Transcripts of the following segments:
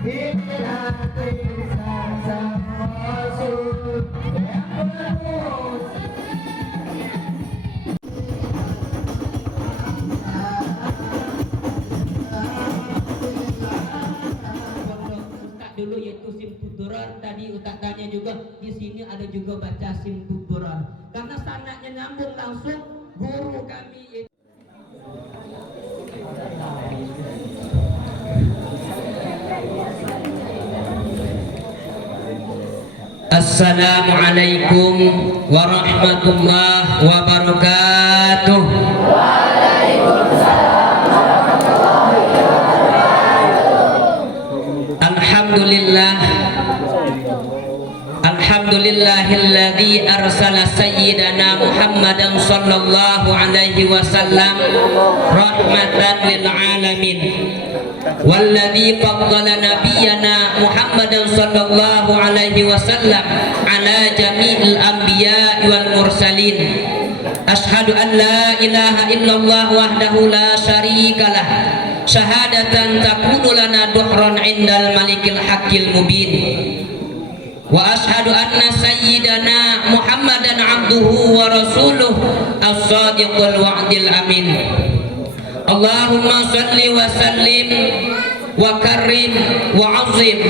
dulu yaitu simpuduran. Tadi Ustaz tanya juga di sini ada juga baca simpuduran karena sanadnya nyambung langsung guru kami yaitu Assalamualaikum warahmatullahi wabarakatuh. Alhamdulillah, alhamdulillahilladzi arsala sayyidana Muhammadan sallallahu alaihi wasallam rahmatan lil alamin walladzi faddala nabiyyana Muhammadan sallallahu alaihi wasallam ala jami'il anbiya'i wal mursalin. Ashhadu an la ilaha illallah wahdahu la syarikalah syahadatan takunu lana duhran indal malikil haqqil mubin. Wa ashhadu anna sayyidana Muhammadan abduhu wa rasuluh as-sadiqul wa'dil amin. Allahumma salli wa sallim wa karrim wa azim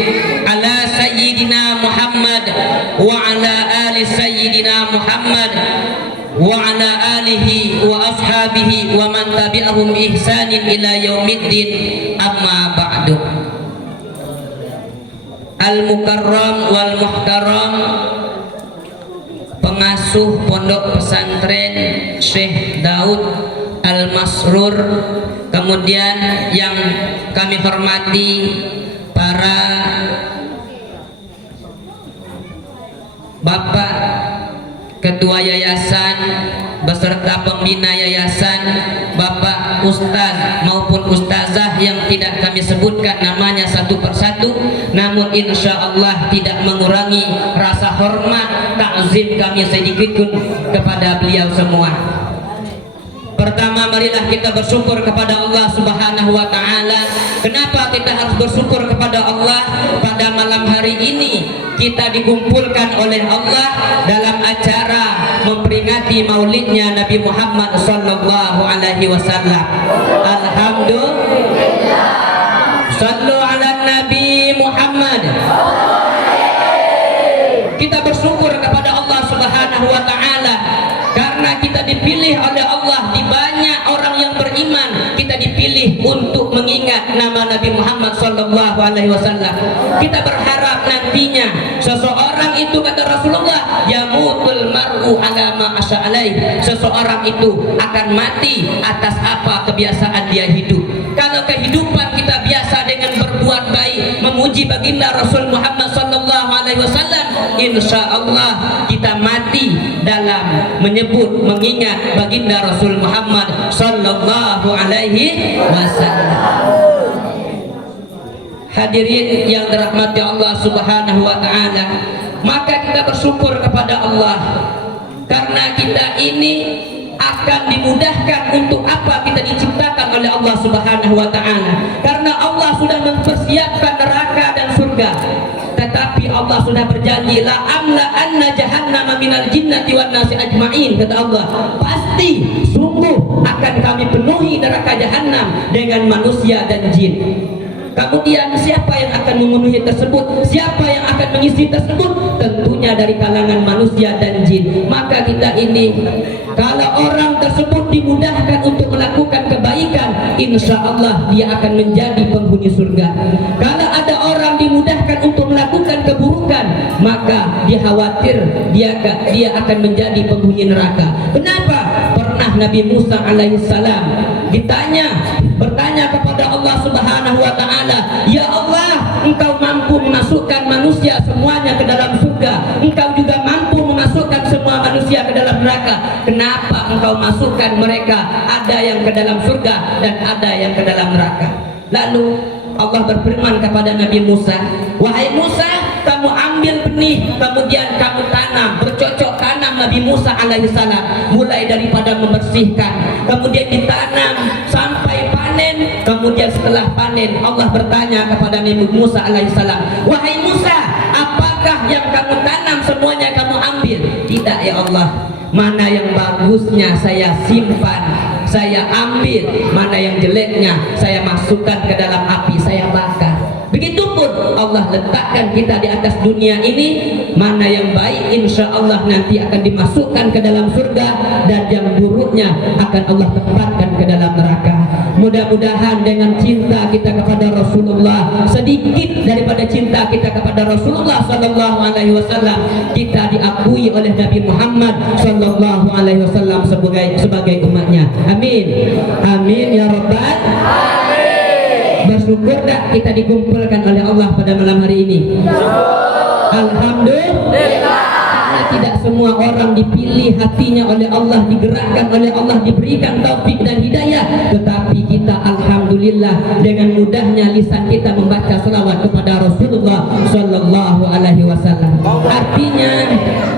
ala sayyidina Muhammad wa ala ali sayyidina Muhammad wa ala alihi wa ashabihi wa man tabi'ahum ihsanin ila yaumiddin, amma ba'du. Al-Mukarram wal Muhtaram, pengasuh pondok pesantren Syekh Daud Al-Masrur, kemudian yang kami hormati para Bapak Ketua Yayasan beserta pembina Yayasan, Bapak Ustaz maupun Ustazah yang tidak kami sebutkan namanya satu persatu, namun insya Allah tidak mengurangi rasa hormat takzim kami sedikitpun kepada beliau semua. Pertama, marilah kita bersyukur kepada Allah Subhanahu wa Ta'ala. Kenapa kita harus bersyukur kepada Allah? Pada malam hari ini kita dikumpulkan oleh Allah dalam acara memperingati maulidnya Nabi Muhammad sallallahu alaihi wasallam. Alhamdulillah. Sallu ala Nabi Muhammad. Kita bersyukur kepada Allah Subhanahu wa Ta'ala karena kita dipilih oleh Allah di banyak orang yang beriman. Kita dipilih untuk mengingat nama Nabi Muhammad sallallahu alaihi wasallam. Kita berharap nantinya seseorang itu, kata Rasulullah, yamutul mar'u ala ma asya'alaih, seseorang itu akan mati atas apa kebiasaan dia hidup. Kalau kehidupan kita biasa dengan berbuat baik, memuji baginda Rasul Muhammad sallallahu alaihi wasallam, insya Allah kita mati dalam menyebut mengingat baginda Rasul Muhammad sallallahu alaihi wasallam. Hadirin yang dirahmati Allah Subhanahu wa Ta'ala, maka kita bersyukur kepada Allah karena kita ini akan dimudahkan untuk apa kita diciptakan oleh Allah Subhanahu wa Ta'ala, karena Allah sudah mempersiapkan neraka dan surga. Tetapi Allah sudah berjanji, la amla anna jahannama minal jinnati wan nasi ajma'in, kata Allah, pasti sungguh akan kami penuhi neraka jahanam dengan manusia dan jin. Kemudian siapa yang akan memenuhi tersebut? Siapa yang akan mengisi tersebut? Tentunya dari kalangan manusia dan jin. Maka kita ini, kalau orang tersebut dimudahkan untuk melakukan kebaikan, insya Allah dia akan menjadi penghuni surga. Kalau ada orang dimudahkan untuk melakukan keburukan, maka dia khawatir dia akan menjadi penghuni neraka. Kenapa? Pernah Nabi Musa alaihissalam bertanya kepada Allah Subhanahu wa Ta'ala, ya Allah, engkau mampu memasukkan manusia semuanya ke dalam surga, engkau juga mampu memasukkan semua manusia ke dalam neraka, kenapa engkau masukkan mereka, ada yang ke dalam surga dan ada yang ke dalam neraka? Lalu Allah berfirman kepada Nabi Musa, wahai Musa, kamu ambil benih, kemudian kamu tanam, bercocok tanam. Nabi Musa alaihissalam mulai daripada membersihkan, kemudian ditanam sampai panen, kemudian setelah panen Allah bertanya kepada Nabi Musa alaihissalam, wahai Musa, apakah yang kamu tanam semuanya kamu ambil? Tidak ya Allah, mana yang bagusnya saya simpan, saya ambil, mana yang jeleknya saya masukkan ke dalam api, saya bakar. Begitupun Allah letakkan kita di atas dunia ini, mana yang baik insya Allah nanti akan dimasukkan ke dalam surga, dan yang buruknya akan Allah tempatkan ke dalam neraka. Mudah-mudahan dengan cinta kita kepada Rasulullah, sedikit daripada cinta kita kepada Rasulullah Sallallahu Alaihi Wasallam, kita diakui oleh Nabi Muhammad Sallallahu Alaihi Wasallam sebagai umatnya. Amin, amin ya Rabbal. Bersyukur tak kita dikumpulkan oleh Allah pada malam hari ini? Alhamdulillah. Tidak semua orang dipilih hatinya oleh Allah, digerakkan oleh Allah, diberikan taufik dan hidayah, tetapi kita alhamdulillah dengan mudahnya lisan kita membaca selawat kepada Rasulullah Sallallahu Alaihi Wasallam. Artinya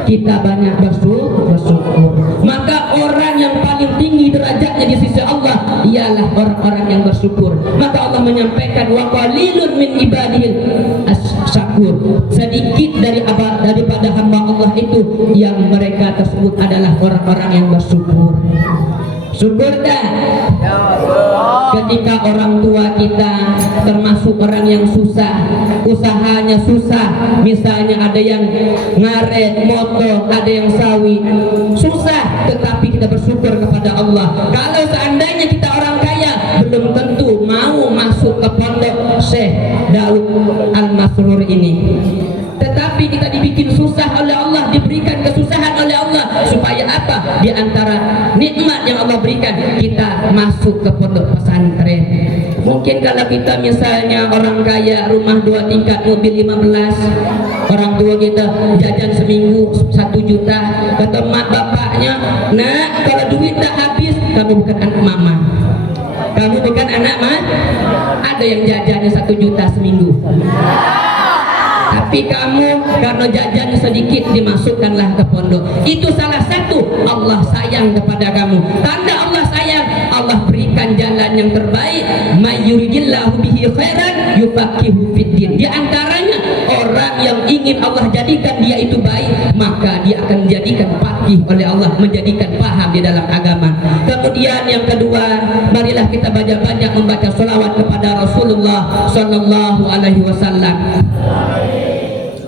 kita banyak bersyukur. Maka orang yang paling tinggi derajatnya di sisi Allah ialah orang-orang yang bersyukur. Maka Allah menyampaikan, wa qalilun min ibadil syakur, sedikit daripada hamba Allah itu yang mereka tersebut adalah orang-orang yang bersyukur. Syukur dah ketika orang tua kita termasuk orang yang susah, usahanya susah, misalnya ada yang ngaret motor, ada yang sawi, susah, tetapi kita bersyukur kepada Allah. Kalau seandainya kita orang kaya, belum tentu mau masuk ke pondok Syekh Daud Al-Masrur ini, tetapi kita dibikin susah oleh Allah, diberikan kesusahan oleh Allah, supaya apa? Di antara nikmat yang Allah berikan, kita masuk ke pondok pesantren. Mungkin kalau kita misalnya orang kaya, rumah 2 tingkat, mobil 15, orang tua kita jajan seminggu 1 juta, kata mak bapaknya, nak kalau duit tak habis, kamu bukan anak mama, kamu bukan anak mah. Ada yang jajannya 1 juta seminggu, tapi kamu karena jajan sedikit dimasukkanlah ke pondok. Itu salah satu Allah sayang kepada kamu. Tanda Allah sayang, Allah berikan jalan yang terbaik. May yuridillahu bihi khairan yufaqihu fiddin. Di antaranya orang yang ingin Allah jadikan dia itu baik, maka dia akan menjadikan faqih oleh Allah, menjadikan paham di dalam agama. Kemudian yang kedua, marilah kita banyak-banyak membaca sholawat kepada Rasulullah Sallallahu Alaihi Wasallam.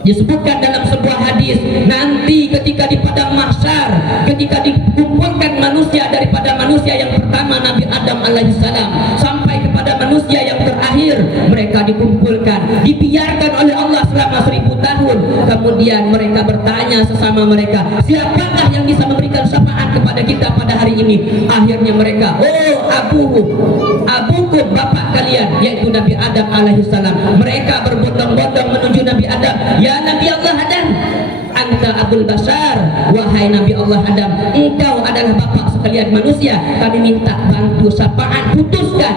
Disebutkan dalam sebuah hadis, nanti ketika di padang mahsyar, ketika dikumpulkan manusia daripada manusia yang pertama Nabi Adam alaihissalam sampai kepada manusia yang terakhir, mereka dikumpulkan, dibiarkan oleh Allah selama 1000 tahun. Kemudian mereka bertanya sesama mereka, siapakah yang bisa memberikan syafaat kepada kita pada hari ini? Akhirnya mereka, oh abukum, bapak kalian, yaitu Nabi Adam alaihissalam. Mereka berbondong-bondong menuju Nabi Adam, ya Nabi Allah Adam, anta abul basar, wahai Nabi Allah Adam, engkau adalah bapak sekalian manusia. Kami minta bantu syafaat, putuskan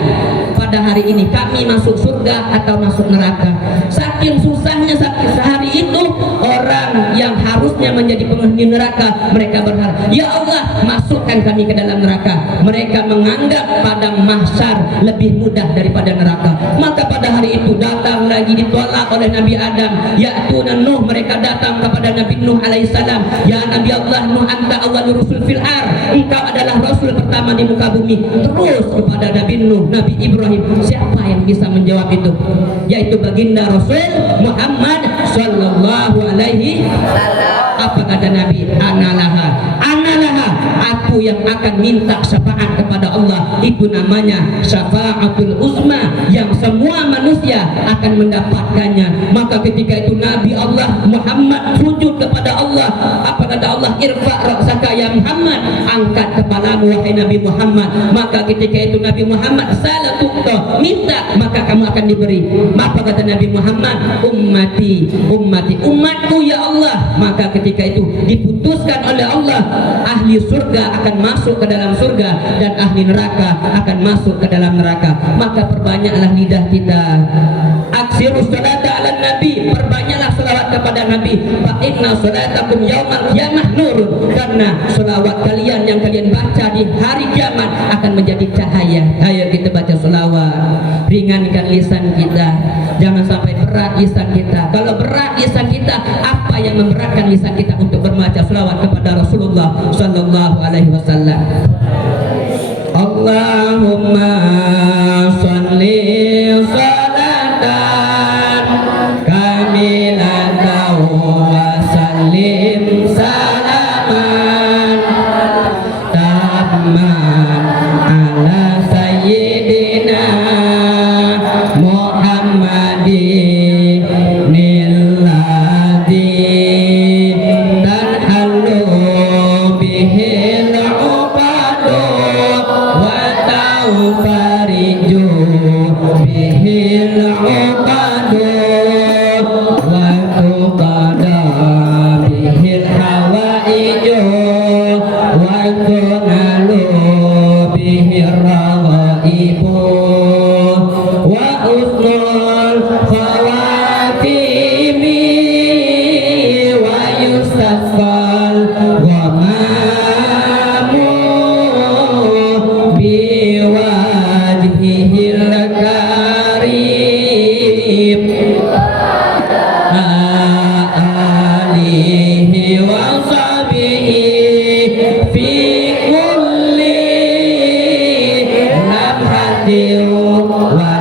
pada hari ini kami masuk surga atau masuk neraka. Saking susahnya sehari itu, orang yang harusnya menjadi penghuni neraka, mereka berharap, ya Allah masukkan kami ke dalam neraka. Mereka menganggap padang mahsyar lebih mudah daripada neraka. Maka pada hari itu datang lagi, ditolak oleh Nabi Adam, yaitu Nuh. Mereka datang kepada Nabi Nuh alaihissalam, ya Nabi Allah Nuh, anta awwalur rusul fil ar, engkau adalah rasul pertama di muka bumi. Terus kepada Nabi Nuh, Nabi Ibrahim, siapa yang bisa menjawab itu? Yaitu baginda Rasul Muhammad Sallallahu Alaihi Wasallam. Apa kata Nabi? Analaha, aku yang akan minta syafaat kepada Allah. Itu namanya syafaatul uzma, yang semua manusia akan mendapatkannya. Maka ketika itu Nabi Allah Muhammad sujud kepada Allah. Apa kata Allah? Irfa ra'saka ya Muhammad, angkat kepalamu wahai Nabi Muhammad. Maka ketika itu Nabi Muhammad salah tukto, minta maka kamu akan diberi. Apa kata Nabi Muhammad? Ummati, umatku ya Allah. Maka ketika itu diputuskan oleh Allah, ahli surga akan masuk ke dalam surga dan ahli neraka akan masuk ke dalam neraka. Maka perbanyaklah lidah kita aksiru salata ala nabi, perbanyaklah selawat kepada nabi. Fa inna salatakum yaumal qiyamah nurun, karena selawat kalian yang kalian baca di hari kiamat akan menjadi cahaya. Ayo kita baca selawat, ringankan lisan kita, jangan sampai berat lisan kita. Kalau berat lisan kita, apa yang memberatkan lisan kita untuk berbaca selawat kepada Rasulullah sallallahu alaihi wasallam? Allahumma sholli salatan kamilatan wa sallim salaman tamman ala sayyidina Muhammadin nilladzi tanhallu bihil uqadu wa taufariju bihil uqadu wa tuqada bihil hawaiju wa tunalu bihir rawaibu wa usnul khawatimi wa yustasqal ghamamu biwajhihil karim alihi wa sahbihi fi kulli lamhatin wa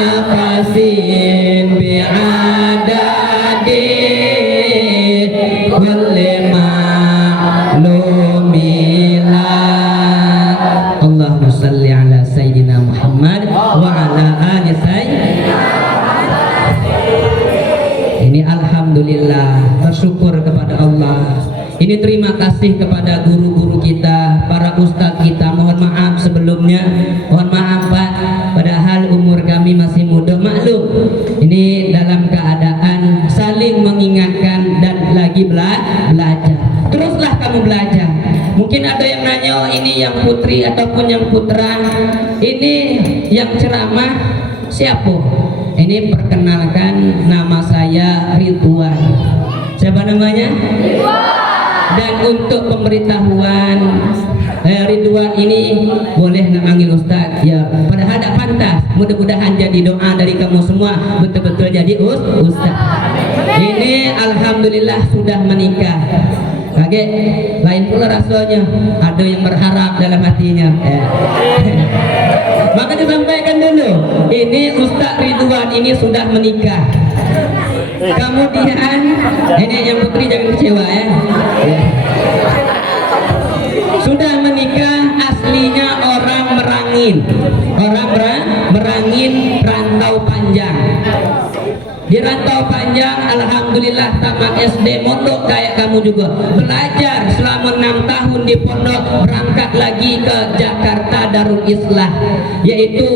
nafasin bi'adadi kulli ma'lumilah. Allahumma salli ala sayyidina Muhammad wa ala ali sayyidina. Ini alhamdulillah, bersyukur kepada Allah. Ini terima kasih kepada guru-guru kita, para ustadz kita. Mohon maaf sebelumnya, mohon maaf Pak, padahal umur kami masih muda. Maklum, ini dalam keadaan saling mengingatkan dan lagi belajar. Teruslah kamu belajar. Mungkin ada yang nanya, oh, ini yang putri ataupun yang putra, ini yang ceramah siapa? Ini perkenalkan, nama saya Ridwan. Siapa namanya? Ridwan. Dan untuk pemberitahuan, Ridwan ini boleh memanggil Ustaz ya, padahal tidak pantas. Mudah-mudahan jadi doa dari kamu semua betul-betul jadi Ustaz. Ini alhamdulillah sudah menikah. Kaget, lain pula rasanya. Ada yang berharap dalam hatinya. Maka disampaikan dulu, ini Ustaz Ridwan ini sudah menikah. Kemudian ini yang putri jangan kecewa ya. Sudah menikah, aslinya orang Merangin. Orang Merangin rantau panjang. Di rantau panjang alhamdulillah tamat SD, mondok kayak kamu juga. Belajar selama 6 tahun di pondok, berangkat lagi ke Jakarta Darul Islah, yaitu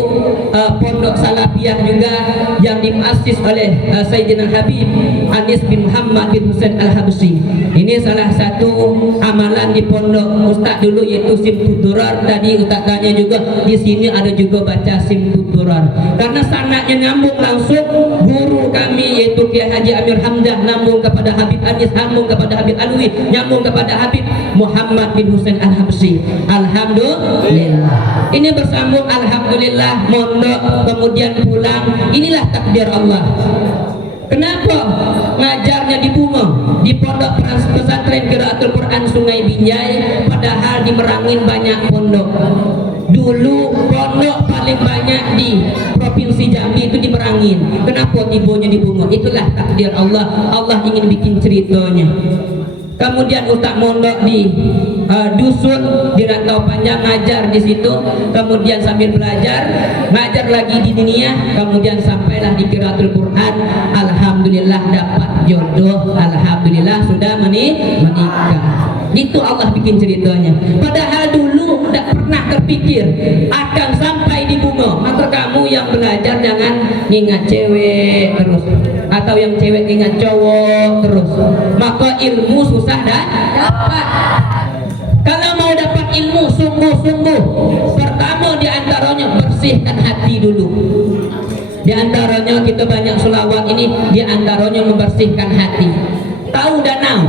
pondok Salafiyah juga yang dimuassis oleh Sayyidina Habib Anis bin Muhammad bin Husain Al-Habsyi. Ini salah satu amalan di pondok Ustaz dulu, yaitu Simtudurar. Tadi Ustaz tanya juga, di sini ada juga baca Simtudurar. Karena sanadnya nyambung langsung, guru kami yaitu Kiai Haji Amir Hamzah nyambung kepada Habib Anis, nyambung kepada Habib Alwi, nyambung kepada Habib Muhammad bin Husain Al-Habsyi. Alhamdulillah. Ini bersambung alhamdulillah, mondok kemudian pulang. Inilah takdir Allah. Kenapa ngajarnya di Bunga, di pondok pesantren Qiraatul Quran Sungai Binjai, padahal di Merangin banyak pondok. Dulu pondok paling banyak di Provinsi Jambi itu di Merangin. Kenapa tibonya di Bunga? Itulah takdir Allah. Allah ingin bikin ceritanya. Kemudian Ustaz mondok di dusun di Rantau Panjang, ngajar di situ. Kemudian sambil belajar, ngajar lagi di dunia. Kemudian sampailah di Qiraatul Quran. Alhamdulillah dapat jodoh. Alhamdulillah sudah menikah. Itu Allah bikin ceritanya. Padahal dulu tidak pernah terpikir akan sampai di Bunga. Maka kamu yang belajar jangan ingat cewek terus, atau yang cewek ingat cowok terus. Maka ilmu susah dapat. Kalau mau dapat ilmu sungguh-sungguh, pertama diantaranya bersih bersihkan hati dulu. Di antaranya kita banyak selawat ini, di antaranya membersihkan hati. Tahu danau?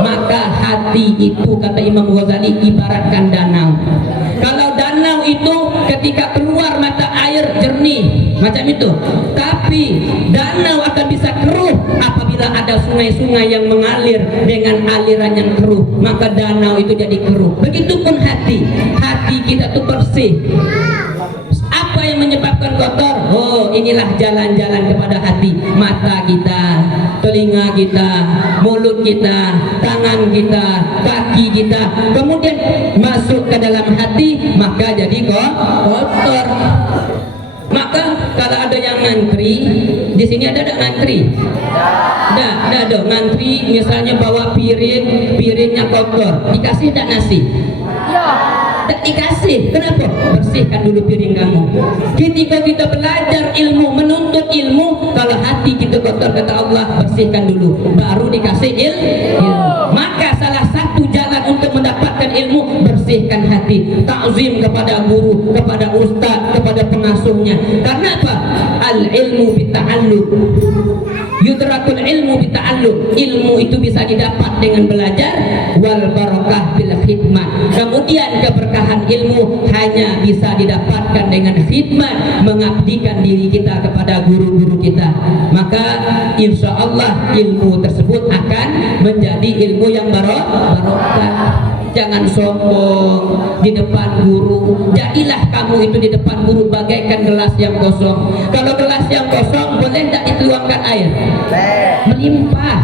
Maka hati itu kata Imam Ghazali ibaratkan danau. Kalau danau itu ketika keluar mata air jernih macam itu, tapi danau akan bisa keruh apabila ada sungai-sungai yang mengalir dengan aliran yang keruh, maka danau itu jadi keruh. Begitupun hati, hati kita tuh bersih. Apa yang menyebabkan kotor? Oh, inilah jalan-jalan kepada hati. Mata kita, telinga kita, mulut kita, tangan kita, kaki kita, kemudian masuk ke dalam hati, maka jadi kotor. Maka kalau ada yang ngantri, di sini ada ngantri? Ada ngantri, misalnya bawa piring, piringnya kotor, dikasih tak nasi? Tak dikasih. Kenapa? Bersihkan dulu piring kamu. Ketika kita belajar ilmu, menuntut ilmu, kalau hati kita kotor kata Allah, bersihkan dulu, baru dikasih ilmu. Maka salah satu jalan untuk mendapatkan ilmu, bersihkan hati. Ta'zim kepada guru, kepada ustaz, kepada pengasuhnya. Karena apa? Al ilmu bita'allum. Yudrakul ilmu bita'allum. Ilmu itu bisa didapat dengan belajar. Wal barakah bil khidmah. Kemudian keberkahan ilmu hanya bisa didapatkan dengan khidmat, mengabdikan diri kita kepada guru-guru kita. Maka insya Allah ilmu tersebut akan menjadi ilmu yang barokah. Jangan sombong di depan guru. Jadilah kamu itu di depan guru bagaikan gelas yang kosong. Kalau gelas yang kosong boleh tidak dituangkan air? Melimpah.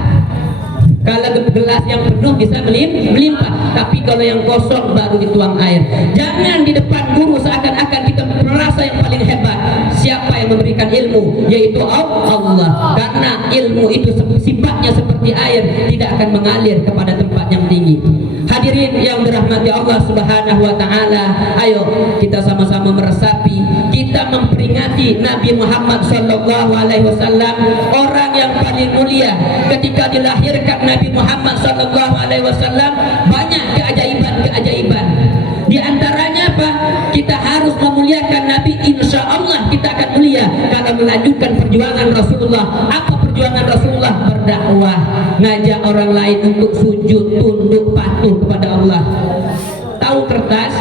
Kalau gelas yang penuh bisa melimpah. Tapi kalau yang kosong baru dituang air. Jangan di depan guru seakan-akan kita merasa yang paling hebat. Siapa yang memberikan ilmu? Yaitu Allah. Karena ilmu itu sifatnya seperti air, tidak akan mengalir kepada tempat yang tinggi. Hadirin yang dirahmati Allah Subhanahu wa taala, ayo kita sama-sama meresapi, kita memperingati Nabi Muhammad sallallahu alaihi wasallam, orang yang paling mulia. Ketika dilahirkan Nabi Muhammad sallallahu alaihi wasallam, banyak keajaiban-keajaiban. Di antaranya apa? Kita harus memuliakan Nabi. Insya Allah kita akan mulia kalau melanjutkan perjuangan Rasulullah. Apa perjuangan Rasulullah? Berdakwah, ngajak orang lain untuk sujud, tunduk, patuh kepada Allah. Tahu kertas?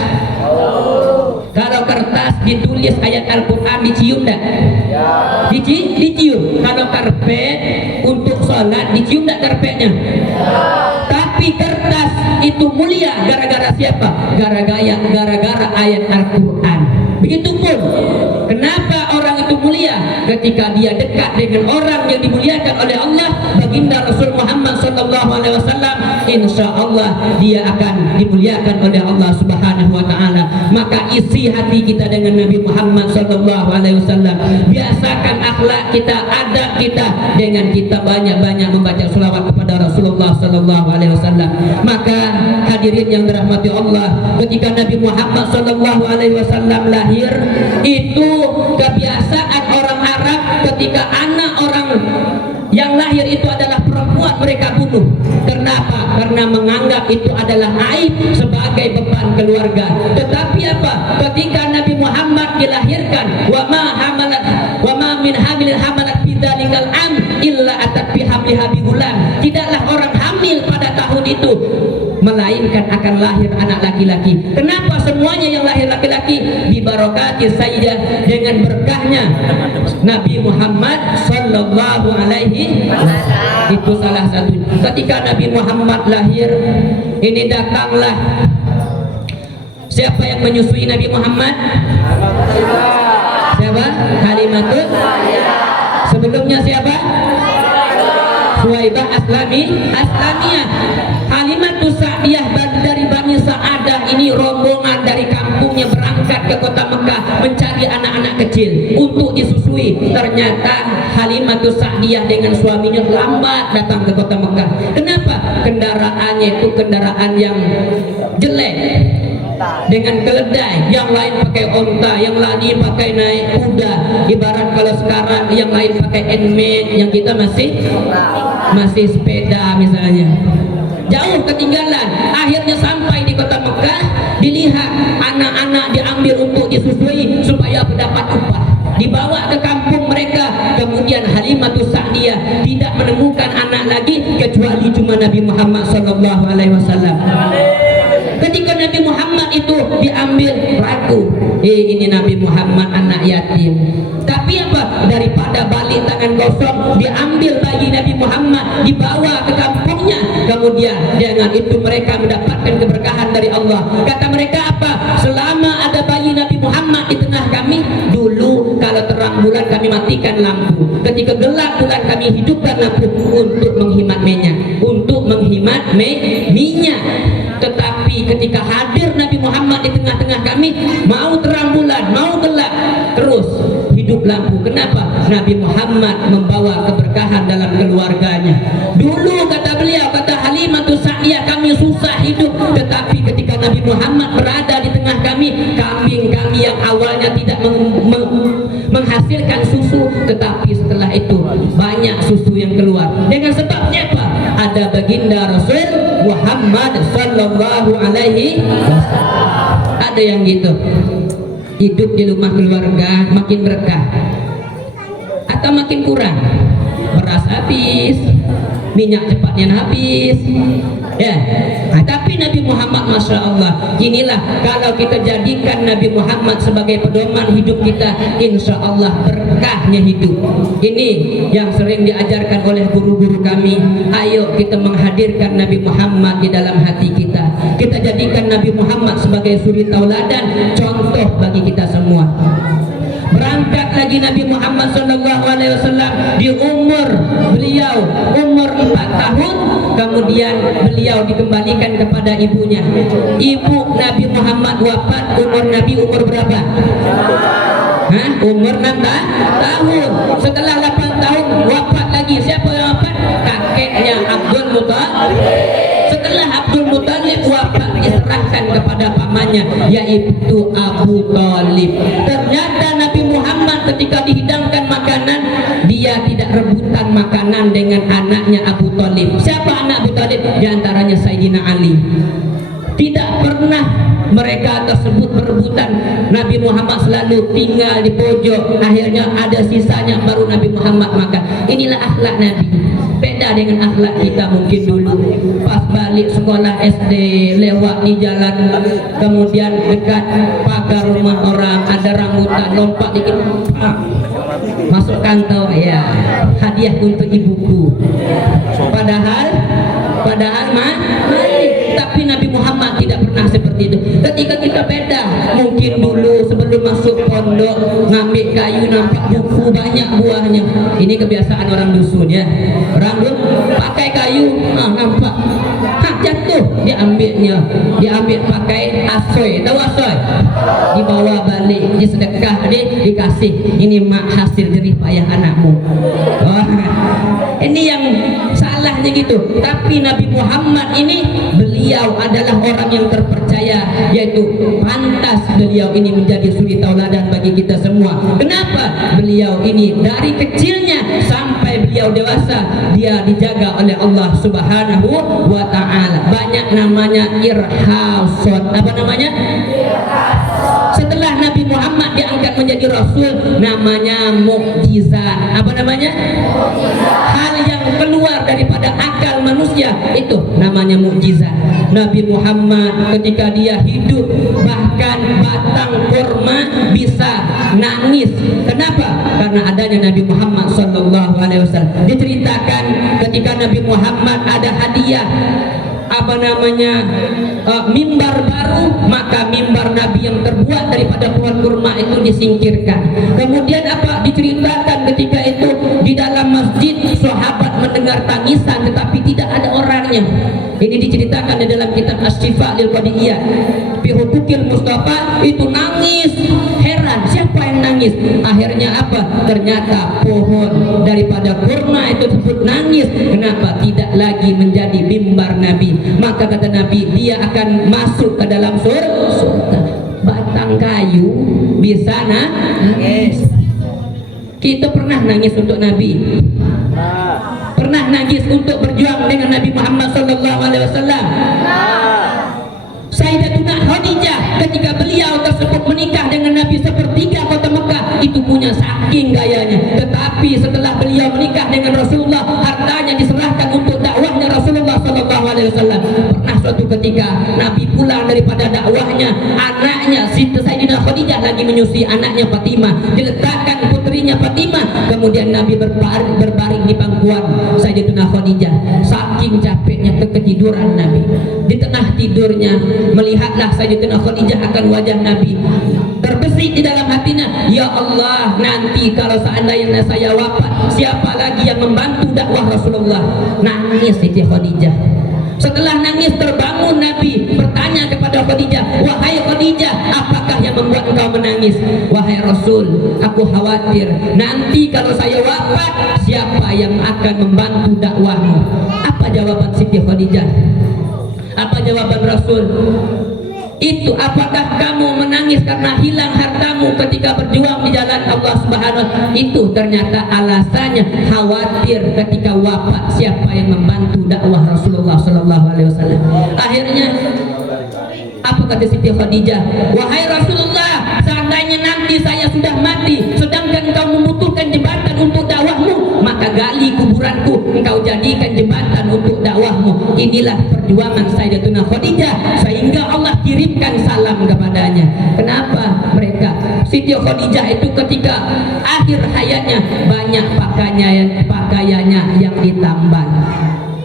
Kalau kertas ditulis ayat Al-Quran dicium tak? Dicium. Kalau karpet untuk sholat dicium tak karpetnya? Tapi kertas itu mulia gara-gara siapa? Gara-gara ayat Al-Quran. Begitupun kenapa orang itu mulia? Ketika dia dekat dengan orang yang dimuliakan oleh Allah, baginda Rasul Muhammad sallallahu alaihi wasallam, insya Allah dia akan dimuliakan oleh Allah Subhanahu wa taala. Maka isi hati kita dengan Nabi Muhammad sallallahu alaihi wasallam. Biasakan akhlak kita, adab kita dengan kita banyak-banyak membaca selawat kepada Rasulullah sallallahu alaihi wasallam. Maka hadirin yang dirahmati Allah, ketika Nabi Muhammad sallallahu alaihi wasallam lahir, itu kebiasaan orang Arab ketika anak orang yang lahir itu adalah perempuan, mereka bunuh. Kenapa? Karena menganggap itu adalah aib sebagai beban keluarga. Tetapi apa? Ketika Nabi Muhammad dilahirkan, wa ma min hamilin hamalat bidzalikal am illa atat bihamliha bigulam. Tidaklah orang hamil pada tahun itu melainkan akan lahir anak laki-laki. Kenapa semuanya yang lahir laki-laki? Dibarokati sayyidah, dengan berkahnya Nabi Muhammad sallallahu alaihi wasallam. Itu salah satu. Ketika Nabi Muhammad lahir, ini datanglah siapa yang menyusui Nabi Muhammad? Siapa? Halimatul. Sebelumnya siapa? Suwaibah Aslamiyah. Halimatus Sa'diyah dari Bani Sa'adah ini rombongan dari kampungnya berangkat ke kota Mekah mencari anak-anak kecil untuk disusui. Ternyata Halimatus Sa'diyah dengan suaminya lambat datang ke kota Mekah. Kenapa? Kendaraannya itu kendaraan yang jelek, dengan keledai, yang lain pakai onta, yang lain pakai naik kuda. Ibarat kalau sekarang yang lain pakai enmet, yang kita masih sepeda misalnya. Jauh ketinggalan. Akhirnya sampai di kota Mekah, dilihat anak-anak diambil untuk disusui supaya mendapat upah. Dibawa ke kampung mereka, kemudian Halimatus Sa'diyah tidak menemukan anak lagi kecuali cuma Nabi Muhammad sallallahu alaihi wasallam. Ketika Nabi Muhammad itu diambil, ragu, ini Nabi Muhammad anak yatim. Tapi apa? Daripada balik tangan kosong, diambil bayi Nabi Muhammad, dibawa ke kampungnya. Kemudian dengan itu mereka mendapatkan keberkahan dari Allah. Kata mereka apa? Selama ada bayi Nabi Muhammad di tengah kami, dulu kalau terang bulan kami matikan lampu, ketika gelap bulan kami hidupkan lampu untuk menghemat minyak, minyak. Tetapi ketika hadir Nabi Muhammad di tengah-tengah kami, mau terang bulan, mau gelap, terus hidup lampu. Kenapa? Nabi Muhammad membawa keberkahan dalam keluarganya. Dulu kata beliau, kata Halimatus Sa'diyah, kami susah hidup, tetapi ketika Nabi Muhammad berada di tengah kami, kambing kami yang awalnya tidak menghasilkan susu, tetapi setelah itu banyak susu yang keluar. Dengan sebabnya apa? Ada baginda Rasul Muhammad sallallahu alaihi wasallam. Ada yang gitu, hidup di rumah keluarga makin berkah atau makin kurang, beras habis, minyak cepatnya habis, ya. Tapi Nabi Muhammad, masya Allah, inilah kalau kita jadikan Nabi Muhammad sebagai pedoman hidup kita, insya Allah berkahnya hidup. Ini yang sering diajarkan oleh guru-guru kami. Ayo kita menghadirkan Nabi Muhammad di dalam hati kita. Kita jadikan Nabi Muhammad sebagai suri tauladan, contoh bagi kita semua. Berangkat lagi Nabi Muhammad SAW di umur beliau umur 4 tahun, kemudian beliau dikembalikan kepada ibunya. Ibu Nabi Muhammad wafat umur Nabi umur berapa? Umur 6 tahun. Setelah 8 tahun wafat lagi. Siapa yang wafat? Kakeknya Abdul Muthalib. Setelah Abdul Muthalib wafat, diserahkan kepada pamannya, yaitu Abu Thalib. Ternyata Nabi Muhammad ketika dihidangkan makanan, dia tidak rebutan makanan dengan anaknya Abu Thalib. Siapa anak Abu Thalib? Di antaranya Sayyidina Ali. Tidak pernah mereka tersebut berebutan. Nabi Muhammad selalu tinggal di pojok, akhirnya ada sisanya baru Nabi Muhammad makan. Inilah akhlak Nabi. Beda dengan akhlak kita mungkin dulu. Pas balik sekolah SD, lewat di jalan, kemudian dekat pagar rumah orang ada rambutan, lompat dikit, masuk kantong, ya hadiah untuk ibuku. Padahal tapi Nabi Muhammad tidak pernah seperti itu. Ketika kita beda, mungkin dulu sebelum masuk pondok ngambil kayu nampak buku banyak buahnya. Ini kebiasaan orang dusun ya. Orang pakai kayu, nampak jatuh, diambil pakai asoy. Tahu asoy? Dibawa balik, disedekah, dikasih. Ini mak hasil jerih payah anakmu. Ini yang salahnya gitu. Tapi Nabi Muhammad ini, beliau adalah orang yang terpercaya, yaitu pantas beliau ini menjadi suri tauladan bagi kita semua. Kenapa? Beliau ini dari kecilnya sampai beliau dewasa, dia dijaga oleh Allah Subhanahu wa ta'ala. Banyak namanya irhason. Apa namanya? Setelah Nabi Muhammad diangkat menjadi Rasul, namanya mukjizat. Apa namanya? Hal yang keluar daripada akal manusia, itu namanya mukjizat. Nabi Muhammad ketika dia hidup, bahkan batang kurma bisa nangis. Kenapa? Karena adanya Nabi Muhammad SAW. Diceritakan ketika Nabi Muhammad ada hadiah mimbar baru, maka mimbar Nabi yang terbuat daripada pohon kurma itu disingkirkan. Kemudian apa? Diceritakan ketika itu di dalam masjid sahabat mendengar tangisan tetapi tidak ada orangnya. Ini diceritakan di dalam kitab Asy-Syifa lil Qadiyah. Fi Hubukil Mustafa itu nangis, heran siapa yang nangis. Akhirnya apa? Ternyata pohon daripada kurma itu tersebut nangis. Kenapa? Tidak lagi menjadi mimbar Nabi. Maka kata Nabi, dia akan masuk ke dalam surga. Batang kayu bisa nangis. Kita pernah nangis untuk Nabi? Pernah nangis untuk berjuang dengan Nabi Muhammad SAW? Sayyidatuna Khadijah ketika beliau tersebut menikah dengan Nabi sepertiga kota Mekah itu punya saking gayanya. Tetapi setelah beliau menikah dengan Rasulullah, hartanya diserahkan untuk dakwahnya Rasulullah Sallallahu Alaihi Wasallam. Pernah suatu ketika Nabi pulang daripada dakwahnya, anaknya Siti Sayyidatuna Khadijah lagi menyusui anaknya Fatimah, diletakkan putrinya Fatimah. Kemudian Nabi berbaring di pangkuan Sayyidatuna Khadijah. Saking capeknya ketiduran Nabi. Di tengah tidurnya melihatlah Sayyidatuna Khadijah akan wajah Nabi. Terbesit di dalam hatinya, ya Allah, nanti kalau seandainya saya wafat, siapa lagi yang membantu dakwah Rasulullah? Nangis Siti Khadijah. Setelah nangis terbangun Nabi bertanya kepada Khadijah, wahai Khadijah, apakah yang membuat engkau menangis? Wahai Rasul, aku khawatir nanti kalau saya wafat, siapa yang akan membantu dakwahmu? Apa jawaban Siti Khadijah? Apa jawaban Rasul? Itu apakah kamu menangis karena hilang hartamu ketika berjuang di jalan Allah Subhanahu wa Ta'ala? Itu ternyata alasannya khawatir ketika wafat siapa yang membantu dakwah Rasulullah Sallallahu Alaihi Wasallam. Akhirnya apa kata Siti Khadijah? Wahai Rasulullah, seandainya nanti saya sudah mati sedangkan engkau membutuhkan jembatan untuk dakwahmu, maka gali kuburanku, engkau jadikan jembatan untuk dakwahmu. Inilah perjuangan Sayyidatuna Khadijah sehingga Allah kirimkan salam kepadanya. Kenapa mereka? Siti Khadijah itu ketika akhir hayatnya banyak pakaiannya yang ditambal.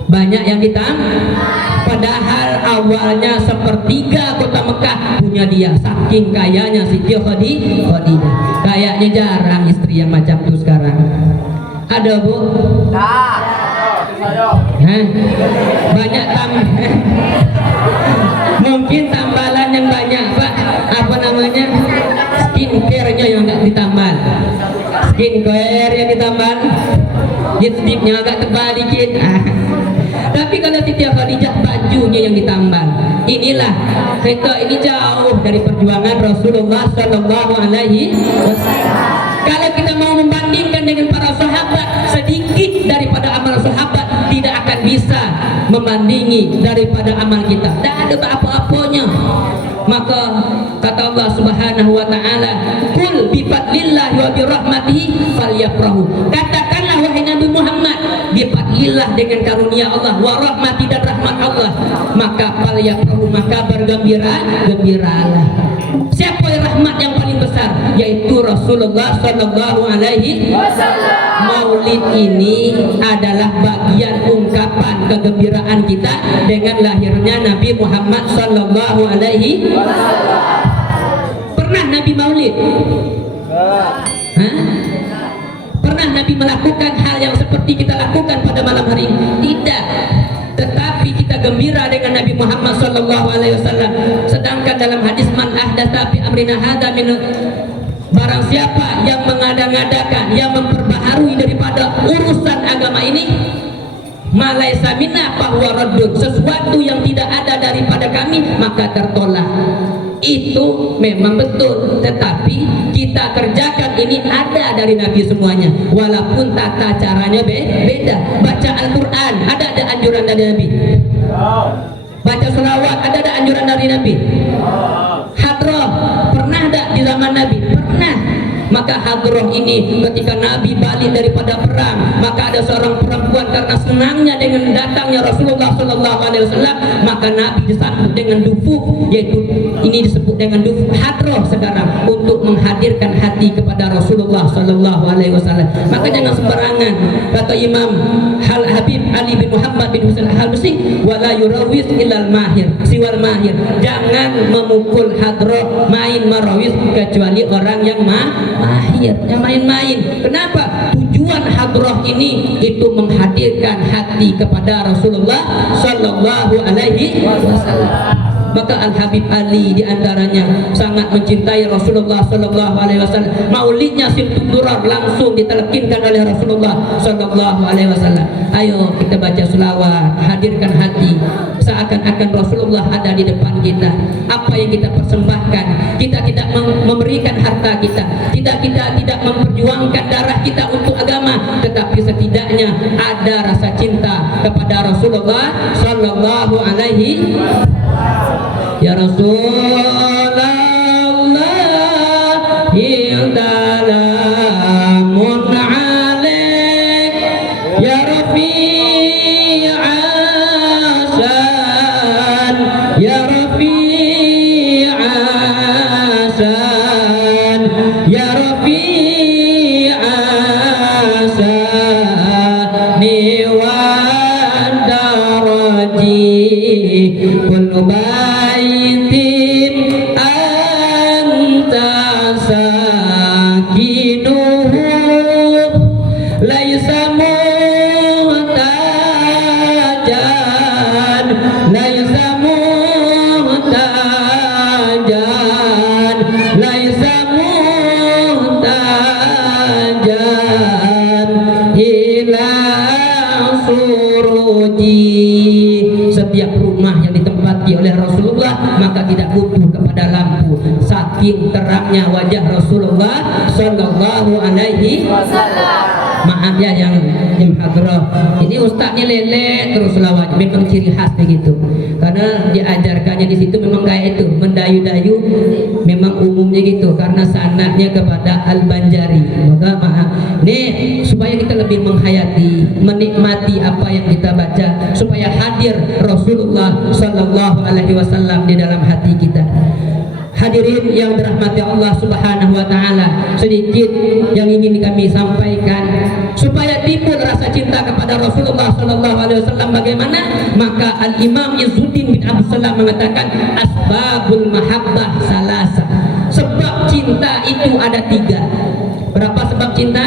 Banyak yang ditambal. Padahal awalnya sepertiga kota Mekah punya dia. Saking kayanya Siti Khadijah. Kayaknya jarang istri yang macam itu sekarang. Ada bu? Banyak mungkin tambalan yang banyak pak. Apa namanya? Skincare-nya yang nggak ditambal. Skincare yang ditambal. Lipstiknya agak tebal dikit. Tapi kalau Siti Khadijah bajunya yang ditambal. Inilah kita ini jauh dari perjuangan Rasulullah Sallallahu Alaihi Wasallam. Kalau kita mau membandingkan dengan para sahabat, sedikit daripada amal sahabat tidak akan bisa membandingi daripada amal kita. Tidak ada apa-apanya. Maka kata Allah Subhanahu wa Ta'ala, "Qul bi fadlillahi wa bi rahmatihi falyafrahu." Katakanlah wahai Nabi Muhammad, bi fadlillah dengan karunia Allah, wa rahmati dan rahmat Allah, maka falyafrahu, maka bergembiralah. Siapa yang rahmat yang paling besar? Yaitu Rasulullah Sallallahu Alaihi Wasallam. Maulid ini adalah bagian ungkapan kegembiraan kita dengan lahirnya Nabi Muhammad Sallallahu Alaihi Wasallam. Pernah Nabi maulid? Pernah Nabi melakukan hal yang seperti kita lakukan pada malam hari ini? Tidak. Tetapi kita gembira dengan Nabi Muhammad Sallallahu Alaihi Wasallam. Sedangkan dalam hadis man ahdatsa fi amrina hadza min, barang siapa yang mengada-ngadakan, yang memperbaharui daripada urusan agama ini, malaisa minna fahuwa raddun, sesuatu yang tidak ada daripada kami maka tertolak. Itu memang betul, tetapi kita kerjakan ini ada dari Nabi semuanya, walaupun tata caranya beda. Baca Al-Quran ada anjuran dari Nabi. Baca selawat ada anjuran dari Nabi. Hadroh pernah ada di zaman Nabi? Pernah. Maka hadroh ini ketika Nabi balik daripada perang, maka ada seorang perempuan karena senangnya dengan datangnya Rasulullah Sallallahu Alaihi Wasallam, maka Nabi disambut dengan dufuf, yaitu ini disebut dengan dufuf hadroh sekarang, untuk menghadirkan hati kepada Rasulullah Sallallahu Alaihi Wasallam. Maka jangan sembarangan. Kata Imam Habib Ali bin Muhammad bin Husain Al-Habsyi, wala yurawis ilal mahir siwal mahir, jangan memukul hadroh, main marawis, kecuali orang yang mahir, yang main-main. Kenapa? Tujuan hadroh ini itu menghadirkan hati kepada Rasulullah Sallallahu Alaihi Wasallam. Maka Al-Habib Ali diantaranya sangat mencintai Rasulullah Sallallahu Alaihi Wasallam. Maulidnya Simtud Durar langsung ditelekinkan oleh Rasulullah Sallallahu Alaihi Wasallam. Ayo kita baca selawat, hadirkan hati seakan-akan Rasulullah ada di depan kita. Apa yang kita persembahkan? Kita tidak memberikan harta kita, kita tidak memperjuangkan darah kita untuk agama, tetapi setidaknya ada rasa cinta kepada Rasulullah Sallallahu Alaihi Wasallam. Ya Rasulullah salamun alaik ya rafi'asan ya rafi'asan ya rafi'asan niwan daraji kullu baitin anta sakinuhu laisa muhtajan laisa muhtajan laisa muhtajan ila suruji. Setiap rumah yang ditempati oleh Rasulullah maka tidak butuh kepada lampu, saking terangnya wajah Rasulullah Sallallahu Alaihi Wasallam. Maaf ya yang hadrah, ini ustaz ini lele terus selawat, memang ciri khas begitu, karena diajarkannya di situ memang kayak itu, mendayu-dayu, memang umumnya gitu, karena sanadnya kepada Al-Banjari. Maka maaf nih supaya kita lebih menghayati, menikmati apa yang kita baca, supaya hadir Rasulullah Sallallahu Alaihi Wasallam di dalam hati kita. Hadirin yang dirahmati Allah Subhanahu wa taala, sedikit yang ingin kami sampaikan supaya timbul rasa cinta kepada Rasulullah sallallahu alaihi wasallam. Bagaimana? Maka Al-Imam Izzuddin bin Abdul Salam mengatakan asbabul mahabbah salasa. Sebab cinta itu ada 3. Berapa sebab cinta?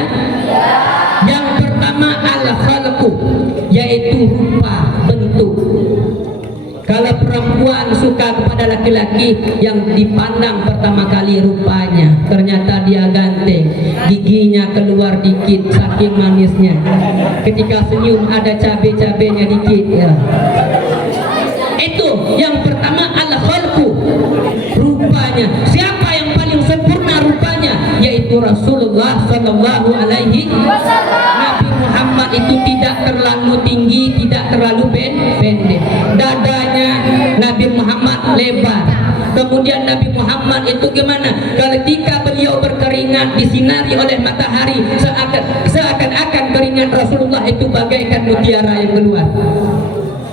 Yang pertama al-khalqu, yaitu rupa, bentuk. Kalau perempuan suka kepada laki-laki yang dipandang pertama kali rupanya, ternyata dia ganteng, giginya keluar dikit saking manisnya, ketika senyum ada cabai-cabainya dikit ya. Itu yang pertama al-khalqu, rupanya. Siapa yang paling sempurna rupanya? Yaitu Rasulullah Sallallahu Alaihi Wasallam. Nabi Muhammad itu tidak terlalu tinggi, tidak terlalu pendek. Dadanya Nabi Muhammad lebar. Kemudian Nabi Muhammad itu gimana? Ketika beliau berkeringat disinari oleh matahari, seakan-akan keringat Rasulullah itu bagaikan mutiara yang keluar.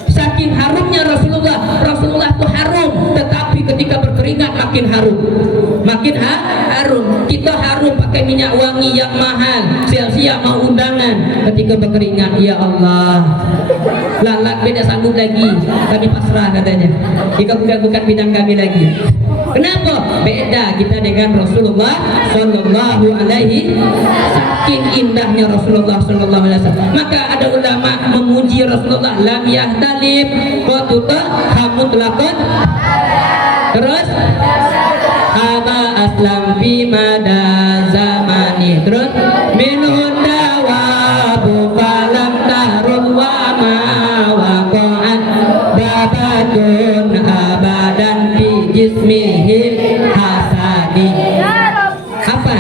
Saking harumnya Rasulullah itu harum, tetapi ketika berkeringat makin harum, makin harum. Kita harum pakai minyak wangi yang mahal, siap-siap mau undangan, ketika berkeringat, ya Allah, lalat beda sanggup lagi, kami pasrah katanya, jika bukan bidang kami lagi. Kenapa? Beda kita dengan Rasulullah Sallallahu Alaihi Wasallam. Saking indahnya Rasulullah Sallallahu Alaihi Wasallam. Maka ada ulama memuji Rasulullah, lam yahtalib qatuta hamutlaqan. Terus aba aslam fi mada zamani. Terus minhun dawabu falam tahrul wa ma waqa'at babatun abadan fi jismihi hasadi. Apa?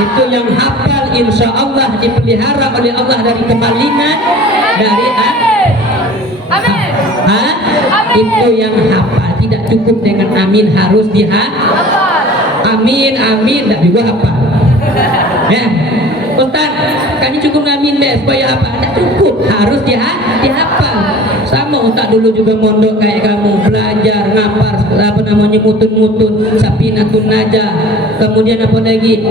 Itu yang hafal insya Allah dipelihara oleh Allah dari kemalingan, dari itu yang hafal. Tidak cukup dengan amin, harus dihafal. Amin, amin, tidak juga hafal. Ya, Ustaz, kami cukup ngamin deh supaya apa? Tidak cukup, harus dihafal. Sama Ustaz dulu juga mondok kayak kamu, belajar ngapar apa namanya mutun-mutun, Sapinatun Najah, kemudian apa lagi